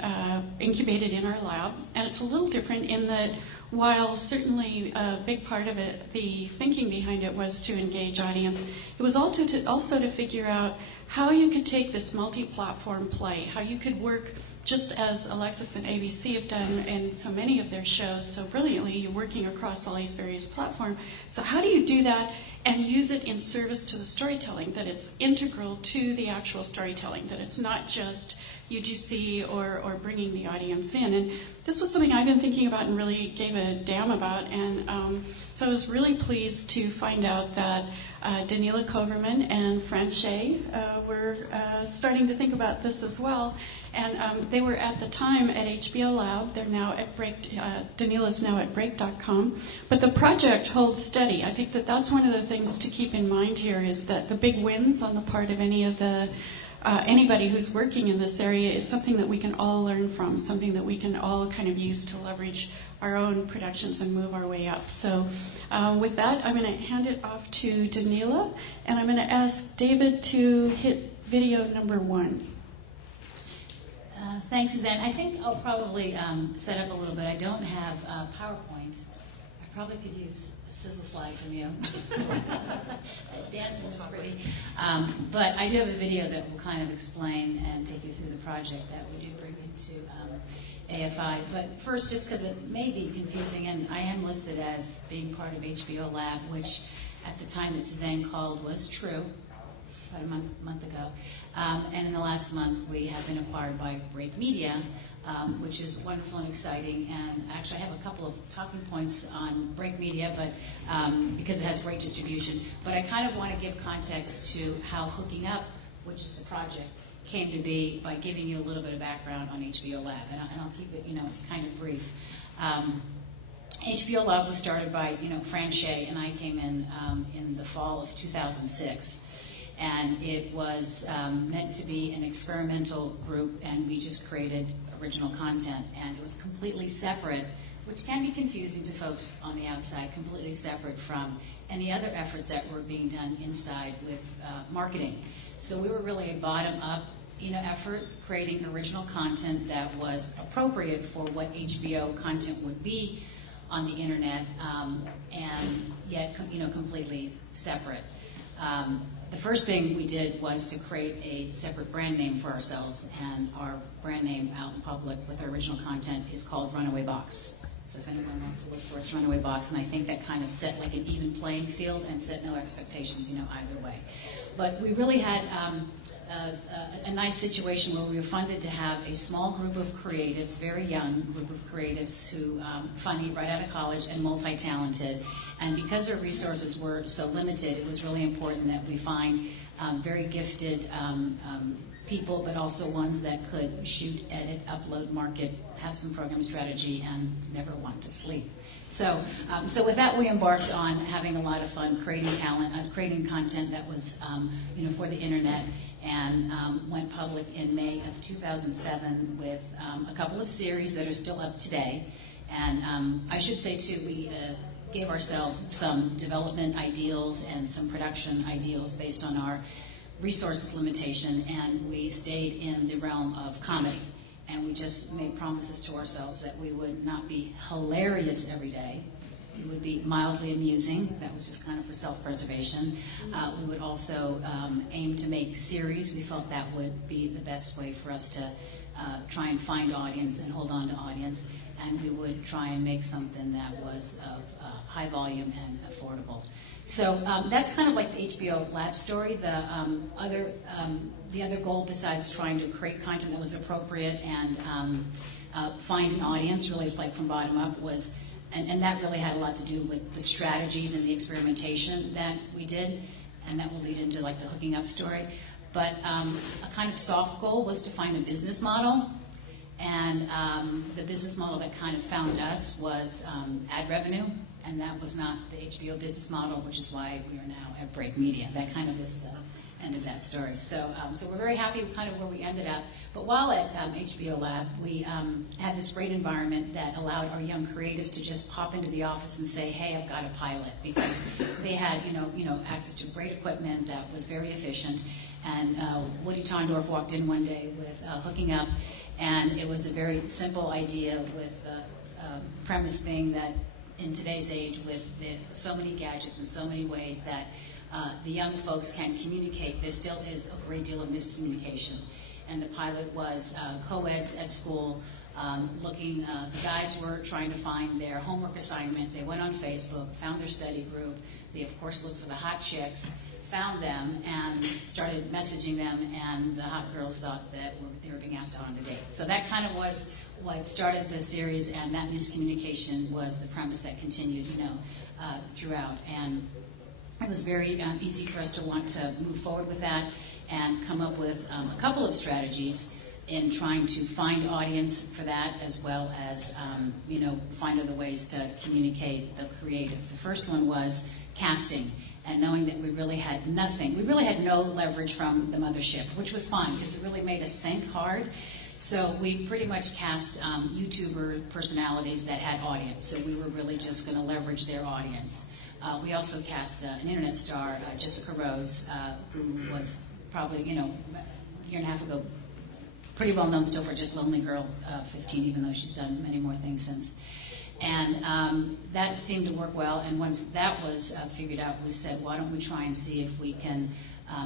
incubated in our lab, and it's a little different in that while certainly a big part of it, the thinking behind it was to engage audience, it was also to figure out how you could take this multi-platform play, how you could work just as Alexis and ABC have done in so many of their shows so brilliantly. You're working across all these various platforms. So how do you do that and use it in service to the storytelling, that it's integral to the actual storytelling, that it's not just UGC or bringing the audience in? And this was something I've been thinking about and really gave a damn about. And so I was really pleased to find out that Danila, Koverman, and Franche were starting to think about this as well. And they were at the time at HBOlab. They're now at Break. Danila's now at Break.com. But the project holds steady. I think that that's one of the things to keep in mind here, is that the big wins on the part of anybody who's working in this area is something that we can all learn from, something that we can all kind of use to leverage our own productions and move our way up. So with that, I'm going to hand it off to Danila, and I'm going to ask David to hit video number 1. Thanks, Suzanne. I think I'll probably set up a little bit. I don't have PowerPoint. I probably could use a sizzle slide from you. Dancing is pretty. But I do have a video that will kind of explain and take you through the project that we do bring into AFI. But first, just because it may be confusing, and I am listed as being part of HBOlab, which at the time that Suzanne called was true, about a month ago. And in the last month, we have been acquired by Break Media, which is wonderful and exciting. And actually, I have a couple of talking points on Break Media, but because it has great distribution. But I kind of want to give context to how Hooking Up, which is the project, came to be by giving you a little bit of background on HBOlab. And I'll keep it, kind of brief. HBOlab was started by, Franche, and I came in the fall of 2006. And it was meant to be an experimental group, and we just created original content. And it was completely separate, which can be confusing to folks on the outside, completely separate from any other efforts that were being done inside with marketing. So we were really a bottom-up effort, creating original content that was appropriate for what HBO content would be on the internet, and yet completely separate. The first thing we did was to create a separate brand name for ourselves, and our brand name out in public with our original content is called Runaway Box. So if anyone wants to look for its runaway box, and I think that kind of set like an even playing field and set no expectations, either way. But we really had a nice situation where we were funded to have a small group of creatives, very young group of creatives who funny right out of college and multi-talented. And because our resources were so limited, it was really important that we find very gifted people, but also ones that could shoot, edit, upload, market, have some program strategy, and never want to sleep. So with that, we embarked on having a lot of fun creating talent, creating content that was, for the internet, and went public in May of 2007 with a couple of series that are still up today. And I should say too, we gave ourselves some development ideals and some production ideals based on our resources limitation, and we stayed in the realm of comedy. And we just made promises to ourselves that we would not be hilarious every day. We would be mildly amusing. That was just kind of for self-preservation. We would also aim to make series. We felt that would be the best way for us to try and find audience and hold on to audience. And we would try and make something that was of high volume and affordable. So that's kind of like the HBOlab story. The other goal, besides trying to create content that was appropriate and find an audience, really like from bottom up, was, and that really had a lot to do with the strategies and the experimentation that we did, and that will lead into like the hooking up story. But a kind of soft goal was to find a business model. And the business model that kind of found us was ad revenue, and that was not the HBO business model, which is why we are now at Break Media. That kind of is the end of that story. So we're very happy with kind of where we ended up. But while at HBOlab, we had this great environment that allowed our young creatives to just pop into the office and say, "Hey, I've got a pilot," because they had access to great equipment that was very efficient. And Woody Tondorf walked in one day with hooking up. And it was a very simple idea, with the premise being that in today's age, with so many gadgets and so many ways that the young folks can communicate, there still is a great deal of miscommunication. And the pilot was co-eds at school looking, the guys were trying to find their homework assignment. They went on Facebook, found their study group. They, of course, looked for the hot chicks, found them, and started messaging them, and the hot girls thought that they were being asked out on a date. So that kind of was what started the series, and that miscommunication was the premise that continued, throughout. And it was very easy for us to want to move forward with that and come up with a couple of strategies in trying to find audience for that, as well as, find other ways to communicate the creative. The first one was casting. And knowing that we really had nothing. We really had no leverage from the mothership, which was fine because it really made us think hard. So we pretty much cast YouTuber personalities that had audience. So we were really just going to leverage their audience. We also cast an internet star, Jessica Rose, who was probably, a year and a half ago, pretty well known still for just Lonely Girl 15, even though she's done many more things since. And that seemed to work well, and once that was figured out, we said, why don't we try and see if we can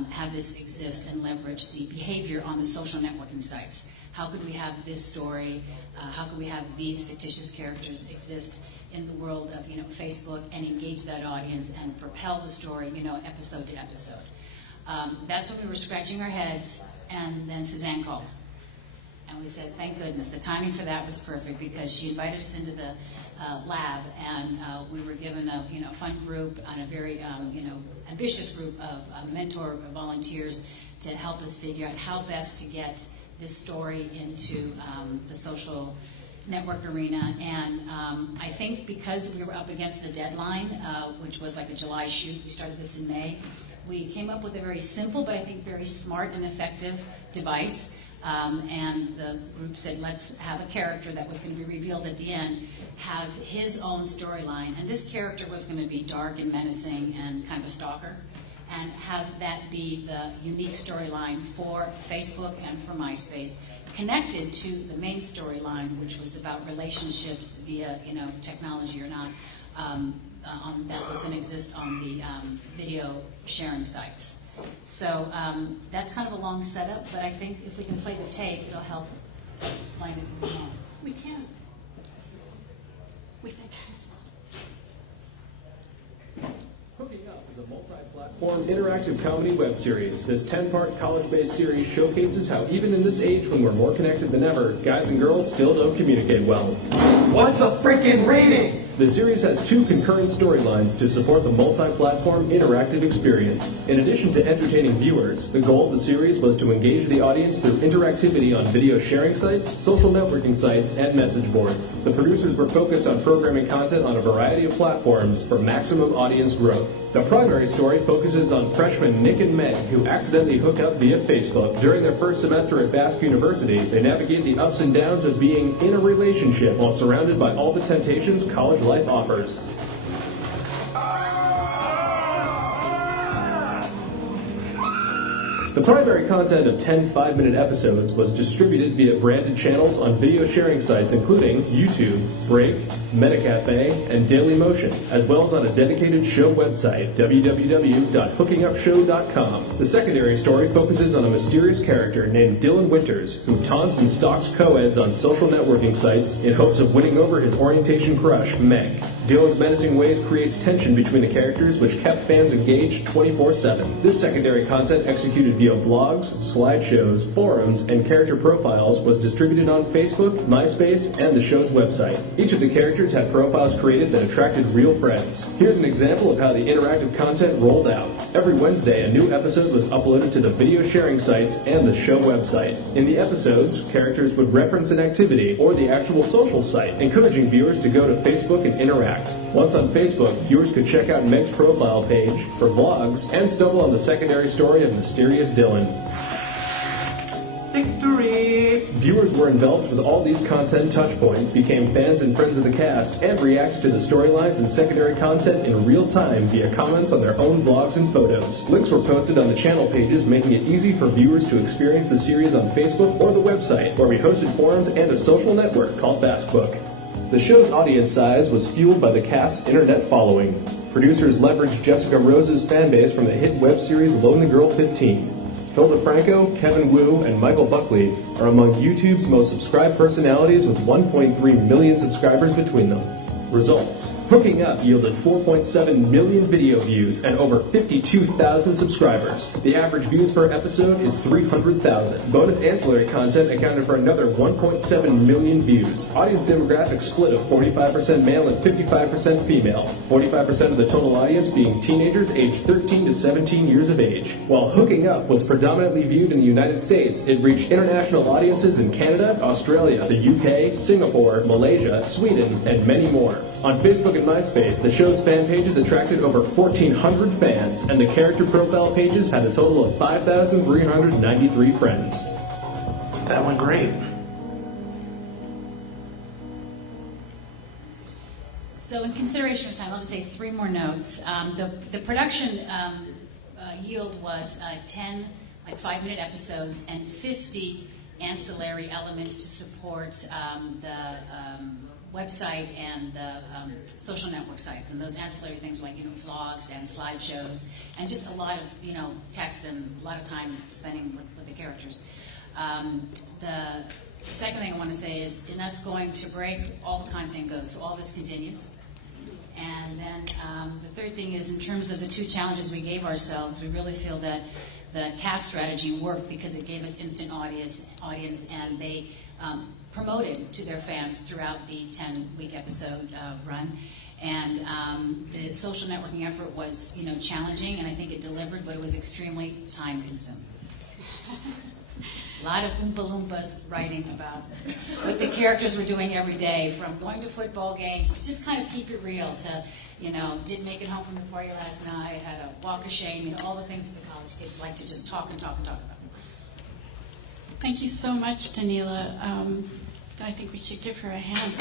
have this exist and leverage the behavior on the social networking sites. How could we have this story, how could we have these fictitious characters exist in the world of Facebook and engage that audience and propel the story episode to episode. That's when we were scratching our heads, and then Suzanne called. And we said, thank goodness. The timing for that was perfect because she invited us into the lab, and we were given a fun group and a very ambitious group of mentor volunteers to help us figure out how best to get this story into the social network arena. And I think because we were up against a deadline, which was like a July shoot, we started this in May, we came up with a very simple but I think very smart and effective device. And the group said, let's have a character that was going to be revealed at the end, have his own storyline. And this character was going to be dark and menacing and kind of a stalker, and have that be the unique storyline for Facebook and for MySpace, connected to the main storyline, which was about relationships via, technology or not, that was going to exist on the video sharing sites. So that's kind of a long setup, but I think if we can play the tape, it'll help explain it more. We can. we think. Hooking Up is a multi-platform interactive comedy web series. This 10-part college-based series showcases how even in this age when we're more connected than ever, guys and girls still don't communicate well. What's the freaking reading? The series has 2 concurrent storylines to support the multi-platform interactive experience. In addition to entertaining viewers, the goal of the series was to engage the audience through interactivity on video sharing sites, social networking sites, and message boards. The producers were focused on programming content on a variety of platforms for maximum audience growth. The primary story focuses on freshmen Nick and Meg, who accidentally hook up via Facebook. During their first semester at Basque University, they navigate the ups and downs of being in a relationship while surrounded by all the temptations college life offers. The primary content of 10 5-minute episodes was distributed via branded channels on video sharing sites including YouTube, Break, Metacafe, and Dailymotion, as well as on a dedicated show website, www.hookingupshow.com. The secondary story focuses on a mysterious character named Dylan Winters, who taunts and stalks co-eds on social networking sites in hopes of winning over his orientation crush, Meg. Dylan's menacing ways creates tension between the characters, which kept fans engaged 24/7. This secondary content, executed via vlogs, slideshows, forums, and character profiles, was distributed on Facebook, MySpace, and the show's website. Each of the characters had profiles created that attracted real friends. Here's an example of how the interactive content rolled out. Every Wednesday, a new episode was uploaded to the video sharing sites and the show website. In the episodes, characters would reference an activity or the actual social site, encouraging viewers to go to Facebook and interact. Once on Facebook, viewers could check out Meg's profile page for vlogs and stumble on the secondary story of mysterious Dylan. Victory! Viewers were enveloped with all these content touchpoints, became fans and friends of the cast, and reacted to the storylines and secondary content in real time via comments on their own vlogs and photos. Links were posted on the channel pages, making it easy for viewers to experience the series on Facebook or the website, where we hosted forums and a social network called Baskbook. The show's audience size was fueled by the cast's internet following. Producers leveraged Jessica Rose's fanbase from the hit web series Lonely Girl 15. Phil DeFranco, Kevin Wu, and Michael Buckley are among YouTube's most subscribed personalities with 1.3 million subscribers between them. Results. Hooking Up yielded 4.7 million video views and over 52,000 subscribers. The average views per episode is 300,000. Bonus ancillary content accounted for another 1.7 million views. Audience demographic split of 45% male and 55% female. 45% of the total audience being teenagers aged 13 to 17 years of age. While Hooking Up was predominantly viewed in the United States, it reached international audiences in Canada, Australia, the UK, Singapore, Malaysia, Sweden, and many more. On Facebook and MySpace, the show's fan pages attracted over 1,400 fans, and the character profile pages had a total of 5,393 friends. That went great. So in consideration of time, I'll just say 3 more notes. The production yield was 10 5-minute episodes and 50 ancillary elements to support the website and the social network sites, and those ancillary things like vlogs and slideshows, and just a lot of text and a lot of time spending with the characters. The second thing I want to say is, in us going to break, all the content goes, so all this continues. And then the third thing is, in terms of the 2 challenges we gave ourselves, we really feel that the cast strategy worked because it gave us instant audience, and they promoted to their fans throughout the 10-week episode run. And the social networking effort was, challenging, and I think it delivered, but it was extremely time-consuming. A lot of Oompa Loompas writing about what the characters were doing every day, from going to football games to just kind of keep it real to, didn't make it home from the party last night, had a walk of shame, all the things that the college kids like to just talk and talk and talk about. Thank you so much, Danila. I think we should give her a hand.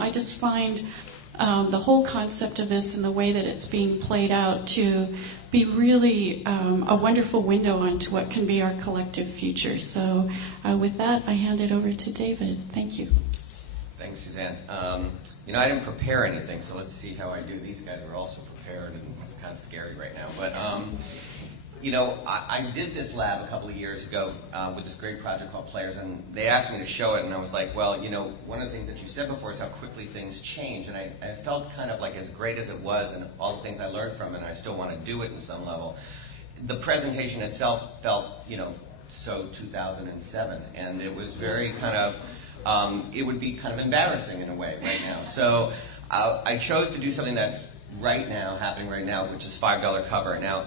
I just find the whole concept of this and the way that it's being played out to be really a wonderful window onto what can be our collective future. So with that, I hand it over to David. Thank you. Thanks, Suzanne. I didn't prepare anything, so let's see how I do. These guys are also prepared, and it's kind of scary right now. But you know, I did this lab a couple of years ago with this great project called Players, and they asked me to show it, and I was like, well, you know, one of the things that you said before is how quickly things change, and I felt kind of like as great as it was and all the things I learned from it, and I still want to do it in some level, the presentation itself felt, you know, so 2007, and it was very kind of, it would be kind of embarrassing in a way right now. So I chose to do something that's happening right now, which is $5 cover. Now,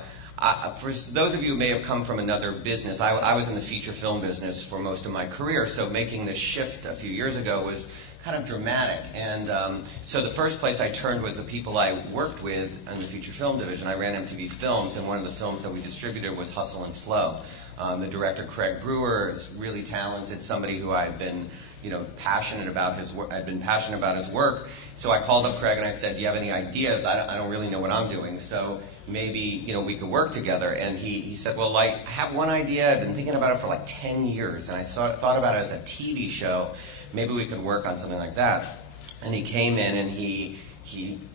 for those of you who may have come from another business, I was in the feature film business for most of my career, so making this shift a few years ago was kind of dramatic. And so the first place I turned was the people I worked with in the feature film division. I ran MTV Films, and one of the films that we distributed was Hustle and Flow. The director, Craig Brewer, is really talented, somebody who I've been, you know, passionate about his work. I'd been passionate about his work. So I called up Craig and I said, do you have any ideas? I don't really know what I'm doing, so maybe, you know, we could work together. And he said, well, like, I have one idea. I've been thinking about it for like 10 years, and I thought about it as a TV show. Maybe we could work on something like that. And he came in and he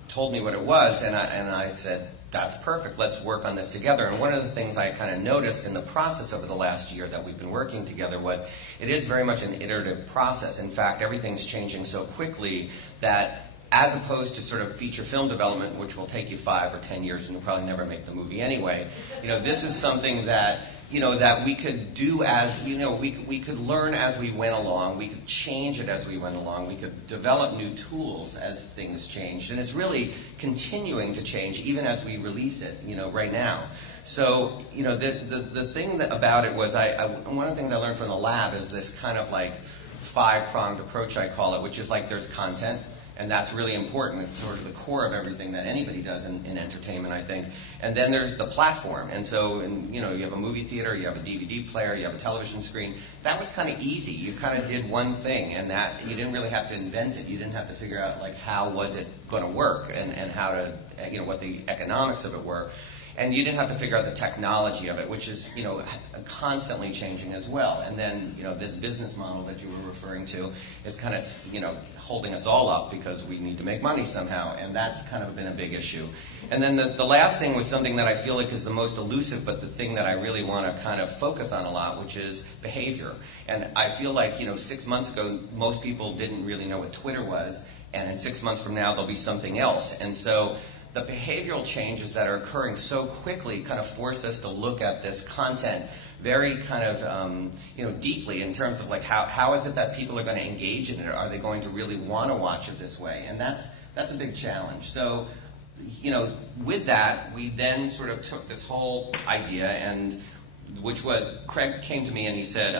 told me what it was, and I said, that's perfect, let's work on this together. And one of the things I kind of noticed in the process over the last year that we've been working together was it is very much an iterative process. In fact, everything's changing so quickly that as opposed to sort of feature film development, which will take you 5 or 10 years and you'll probably never make the movie anyway, you know, this is something that, you know, that we could do as, you know, we could learn as we went along, we could change it as we went along, we could develop new tools as things changed, and it's really continuing to change even as we release it, you know, right now. So, you know, the thing about it was, one of the things I learned from the lab is this kind of like 5-pronged approach, I call it, which is like there's content, and that's really important. It's sort of the core of everything that anybody does in entertainment, I think. And then there's the platform. And so, you know, you have a movie theater, you have a DVD player, you have a television screen. That was kind of easy. You kind of did one thing, and that you didn't really have to invent it. You didn't have to figure out, like, how was it going to work and how to, you know, what the economics of it were. And you didn't have to figure out the technology of it, which is, you know, constantly changing as well. And then, you know, this business model that you were referring to is kind of, you know, holding us all up because we need to make money somehow. And that's kind of been a big issue. And then the last thing was something that I feel like is the most elusive, but the thing that I really want to kind of focus on a lot, which is behavior. And I feel like, you know, 6 months ago, most people didn't really know what Twitter was. And in 6 months from now, there'll be something else. And so the behavioral changes that are occurring so quickly kind of force us to look at this content very kind of, you know, deeply in terms of like how is it that people are going to engage in it? Are they going to really want to watch it this way? And that's a big challenge. So, you know, with that, we then sort of took this whole idea, and which was, Craig came to me and he said,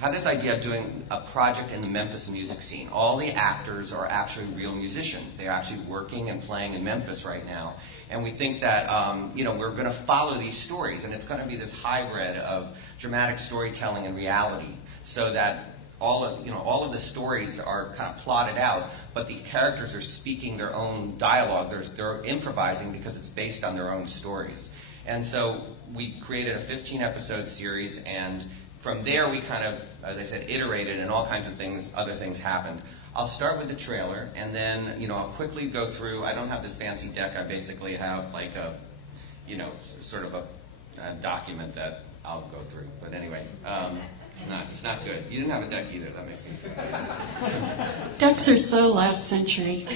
had this idea of doing a project in the Memphis music scene. All the actors are actually real musicians. They're actually working and playing in Memphis right now. And we think that, you know, we're going to follow these stories, and it's going to be this hybrid of dramatic storytelling and reality, so that all of the stories are kind of plotted out, but the characters are speaking their own dialogue. They're improvising because it's based on their own stories. And so we created a 15-episode series, and from there we kind of, as I said, iterated, and all kinds of things, other things happened. I'll start with the trailer, and then, you know, I'll quickly go through. I don't have this fancy deck. I basically have like a, you know, sort of a document that I'll go through. But anyway, it's not good. You didn't have a deck either. That makes me feel bad. Decks are so last century.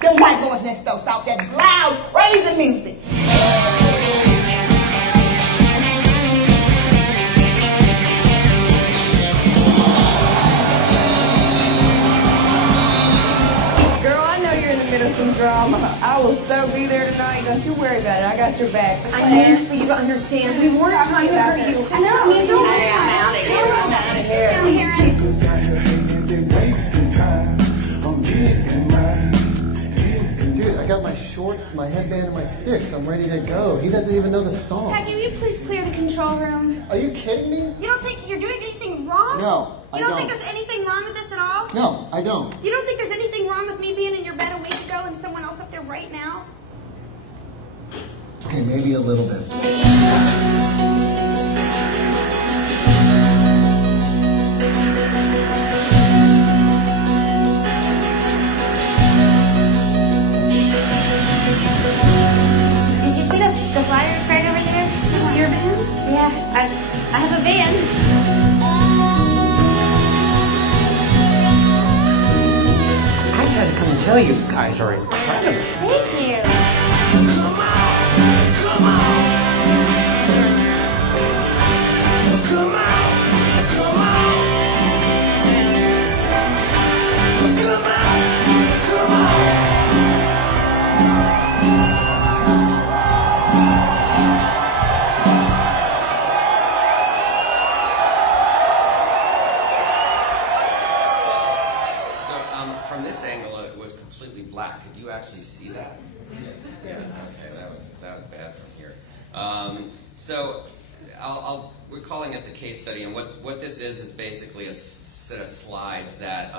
Them white boys next door, stop that loud, crazy music. Girl, I know you're in the middle of some drama. I will so be there tonight. Don't you worry about it. I got your back. I need for you to understand. We weren't trying to hurt you. I know. I'm out of here. I'm out of here. I'm here. Dude, I got my shorts, my headband, and my sticks. I'm ready to go. He doesn't even know the song. Hey, can you please clear the control room? Are you kidding me? You don't think you're doing anything wrong? No, I don't. You don't think there's anything wrong with this at all? No, I don't. You don't think there's anything wrong with me being in your bed a week ago and someone else up there right now? Okay, maybe a little bit. Yeah, I have a van. I just had to come and tell you, you guys are incredible. Thank you. From this angle, it was completely black. Could you actually see that? Yeah. Okay, that was bad from here. So we're calling it the case study, and what this is basically a set of slides that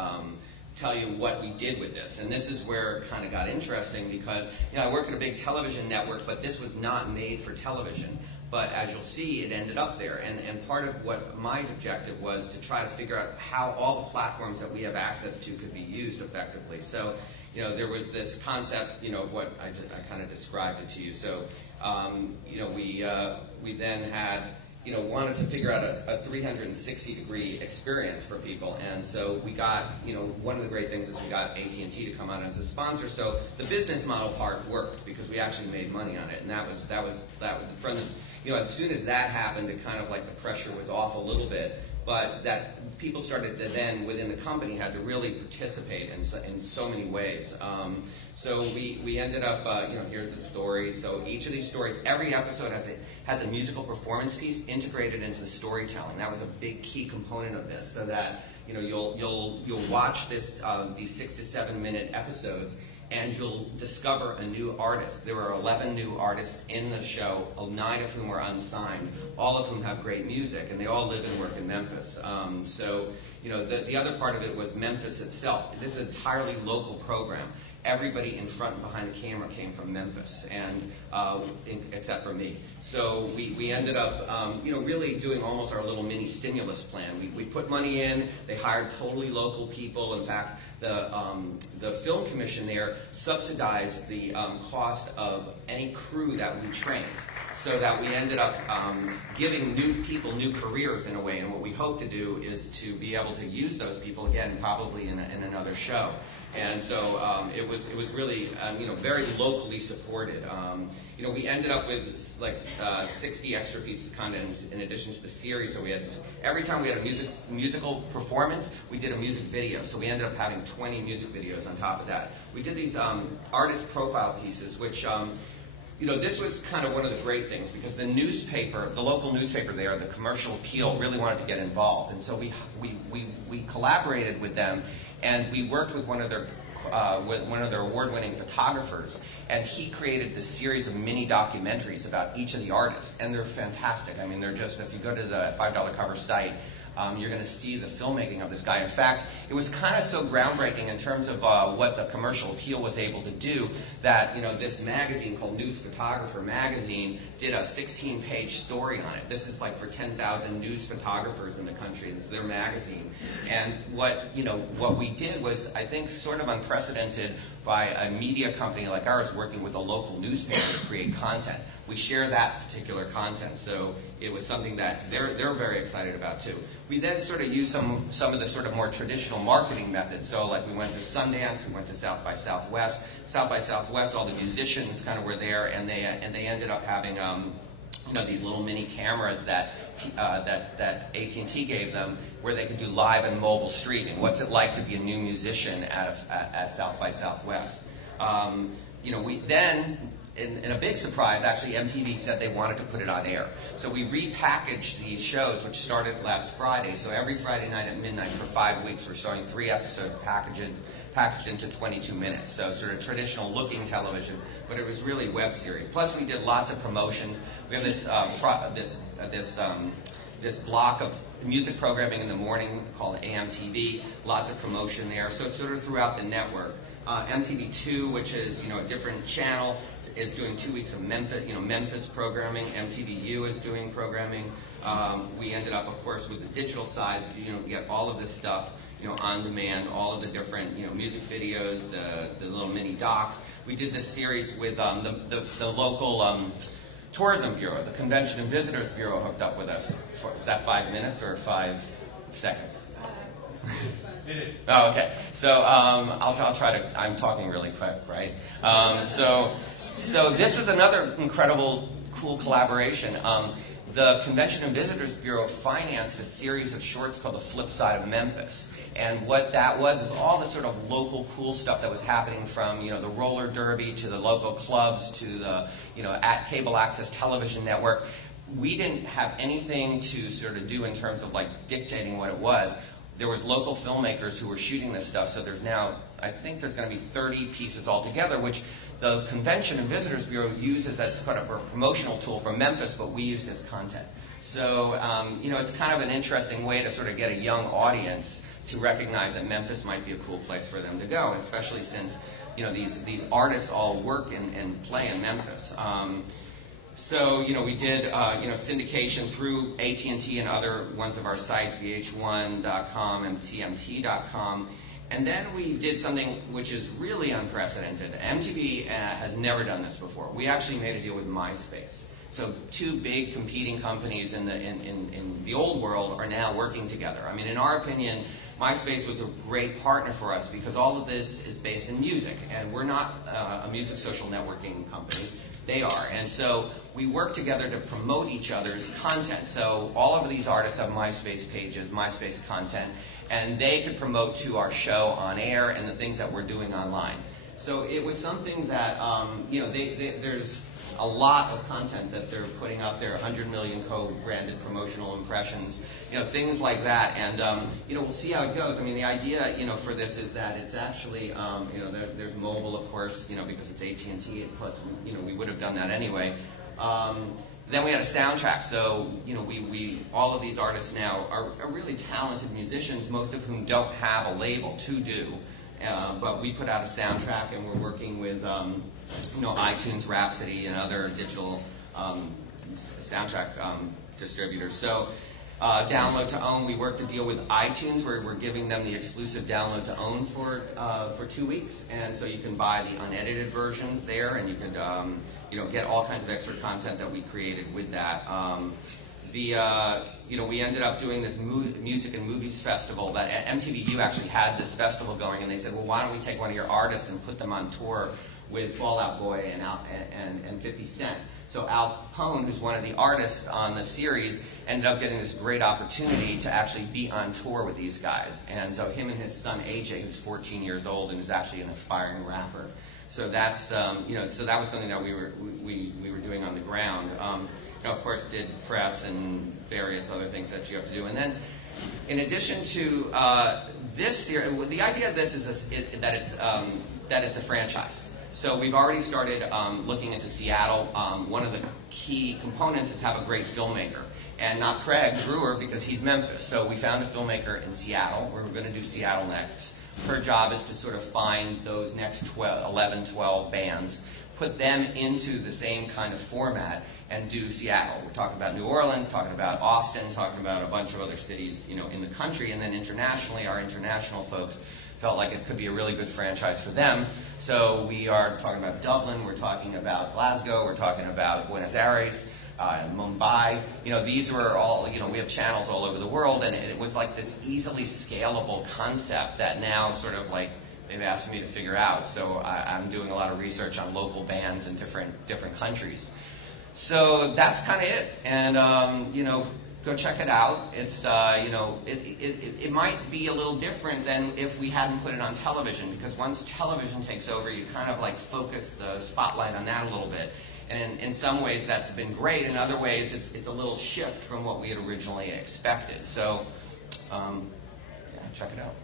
tell you what we did with this. And this is where it kind of got interesting because I work at a big television network, but this was not made for television. But as you'll see, it ended up there. And part of what my objective was to try to figure out how all the platforms that we have access to could be used effectively. So, there was this concept, of what I kind of described it to you. So, we then had, wanted to figure out a 360-degree experience for people. And so we got, one of the great things is we got AT&T to come out as a sponsor. So the business model part worked because we actually made money on it. And that was from the, as soon as that happened, it kind of like the pressure was off a little bit, but that people started to then, within the company, had to really participate in so many ways. So we ended up, here's the story. So each of these stories, every episode has a musical performance piece integrated into the storytelling. That was a big key component of this, so that you'll watch this these 6 to 7 minute episodes, and you'll discover a new artist. There were 11 new artists in the show, 9 of whom are unsigned, all of whom have great music, and they all live and work in Memphis. The other part of it was Memphis itself. This is an entirely local program. Everybody in front and behind the camera came from Memphis, and except for me. So we ended up, really doing almost our little mini stimulus plan. We put money in. They hired totally local people. In fact, the film commission there subsidized the cost of any crew that we trained, so that we ended up giving new people new careers in a way. And what we hope to do is to be able to use those people again, probably in another show. And so it was really very locally supported. We ended up with 60 extra pieces of content in addition to the series. So we had, every time we had a musical performance, we did a music video. So we ended up having 20 music videos on top of that. We did these artist profile pieces, which this was kind of one of the great things, because the local newspaper there, the Commercial Appeal, really wanted to get involved. And so we collaborated with them. And we worked with one of their award-winning photographers, and he created this series of mini documentaries about each of the artists, and they're fantastic. I mean, they're just, if you go to the $5 cover site, you're going to see the filmmaking of this guy. In fact, it was kind of so groundbreaking in terms of what the Commercial Appeal was able to do that, this magazine called News Photographer Magazine did a 16-page story on it. This is like for 10,000 news photographers in the country. This is their magazine. And what we did was, I think, sort of unprecedented by a media company like ours working with a local newspaper to create content. We share that particular content, so it was something that they're very excited about too. We then sort of used some of the sort of more traditional marketing methods. So like we went to Sundance, we went to South by Southwest. South by Southwest, all the musicians kind of were there, and they ended up having these little mini cameras that AT&T gave them, where they could do live and mobile streaming. What's it like to be a new musician at South by Southwest? We then, in a big surprise, actually MTV said they wanted to put it on air. So we repackaged these shows, which started last Friday. So every Friday night at midnight for 5 weeks, we're showing 3 episodes packaged into 22 minutes. So sort of traditional looking television, but it was really web series. Plus we did lots of promotions. We have this block of music programming in the morning called AMTV, lots of promotion there. So it's sort of throughout the network. MTV2, which is a different channel, is doing 2 weeks of Memphis programming. MTVU is doing programming. We ended up, of course, with the digital side. Get all of this stuff on demand, all of the different music videos, the little mini docs. We did this series with the local Tourism Bureau, the Convention and Visitors Bureau hooked up with us. Is that 5 minutes or 5 seconds? Oh, okay. So I'll try to. I'm talking really quick, right? So this was another incredible, cool collaboration. The Convention and Visitors Bureau financed a series of shorts called The Flip Side of Memphis. And what that was is all the sort of local cool stuff that was happening from, the roller derby to the local clubs to the, at cable access television network. We didn't have anything to sort of do in terms of like dictating what it was. There was local filmmakers who were shooting this stuff, so there's now, I think there's going to be 30 pieces altogether, which the Convention and Visitors Bureau uses as kind of a promotional tool for Memphis, but we used as content. So, it's kind of an interesting way to sort of get a young audience to recognize that Memphis might be a cool place for them to go, especially since, these artists all work and play in Memphis. So, we did, syndication through AT&T and other ones of our sites, VH1.com and TMT.com. And then we did something which is really unprecedented. MTV has never done this before. We actually made a deal with MySpace. So two big competing companies in the old world are now working together. I mean, in our opinion, MySpace was a great partner for us because all of this is based in music. And we're not a music social networking company. They are. And so we work together to promote each other's content. So all of these artists have MySpace pages, MySpace content, and they could promote to our show on air and the things that we're doing online. So it was something that, there's a lot of content that they're putting up there, 100 million co-branded promotional impressions, things like that. And, we'll see how it goes. I mean, the idea, for this is that it's actually, there's mobile, of course, because it's AT&T, plus, we would have done that anyway. Then we had a soundtrack, so we all of these artists now are really talented musicians, most of whom don't have a label to do, but we put out a soundtrack, and we're working with iTunes, Rhapsody, and other digital soundtrack distributors. So download to own, we worked a deal with iTunes where we're giving them the exclusive download to own for 2 weeks, and so you can buy the unedited versions there, and you could get all kinds of extra content that we created with that. We ended up doing this music and movies festival that MTVU actually had this festival going, and they said, well, why don't we take one of your artists and put them on tour with Fall Out Boy and 50 Cent. So Al Capone, who's one of the artists on the series, ended up getting this great opportunity to actually be on tour with these guys. And so him and his son AJ, who's 14 years old and who's actually an aspiring rapper. So that's so that was something that we were doing on the ground. Of course, did press and various other things that you have to do. And then, in addition to this series, the idea of this is that it's a franchise. So we've already started looking into Seattle. One of the key components is have a great filmmaker. And not Craig Brewer, because he's Memphis. So we found a filmmaker in Seattle. We're going to do Seattle next. Her job is to sort of find those next 11, 12 bands, put them into the same kind of format, and do Seattle. We're talking about New Orleans, talking about Austin, talking about a bunch of other cities, in the country. And then internationally, our international folks felt like it could be a really good franchise for them. So we are talking about Dublin, we're talking about Glasgow, we're talking about Buenos Aires, Mumbai. These were all, we have channels all over the world, and it was like this easily scalable concept that now sort of like they've asked me to figure out. So I'm doing a lot of research on local bands in different countries. So that's kind of it. And, go check it out. It's, it might be a little different than if we hadn't put it on television, because once television takes over, you kind of like focus the spotlight on that a little bit. And in some ways that's been great. In other ways, it's a little shift from what we had originally expected. So, check it out.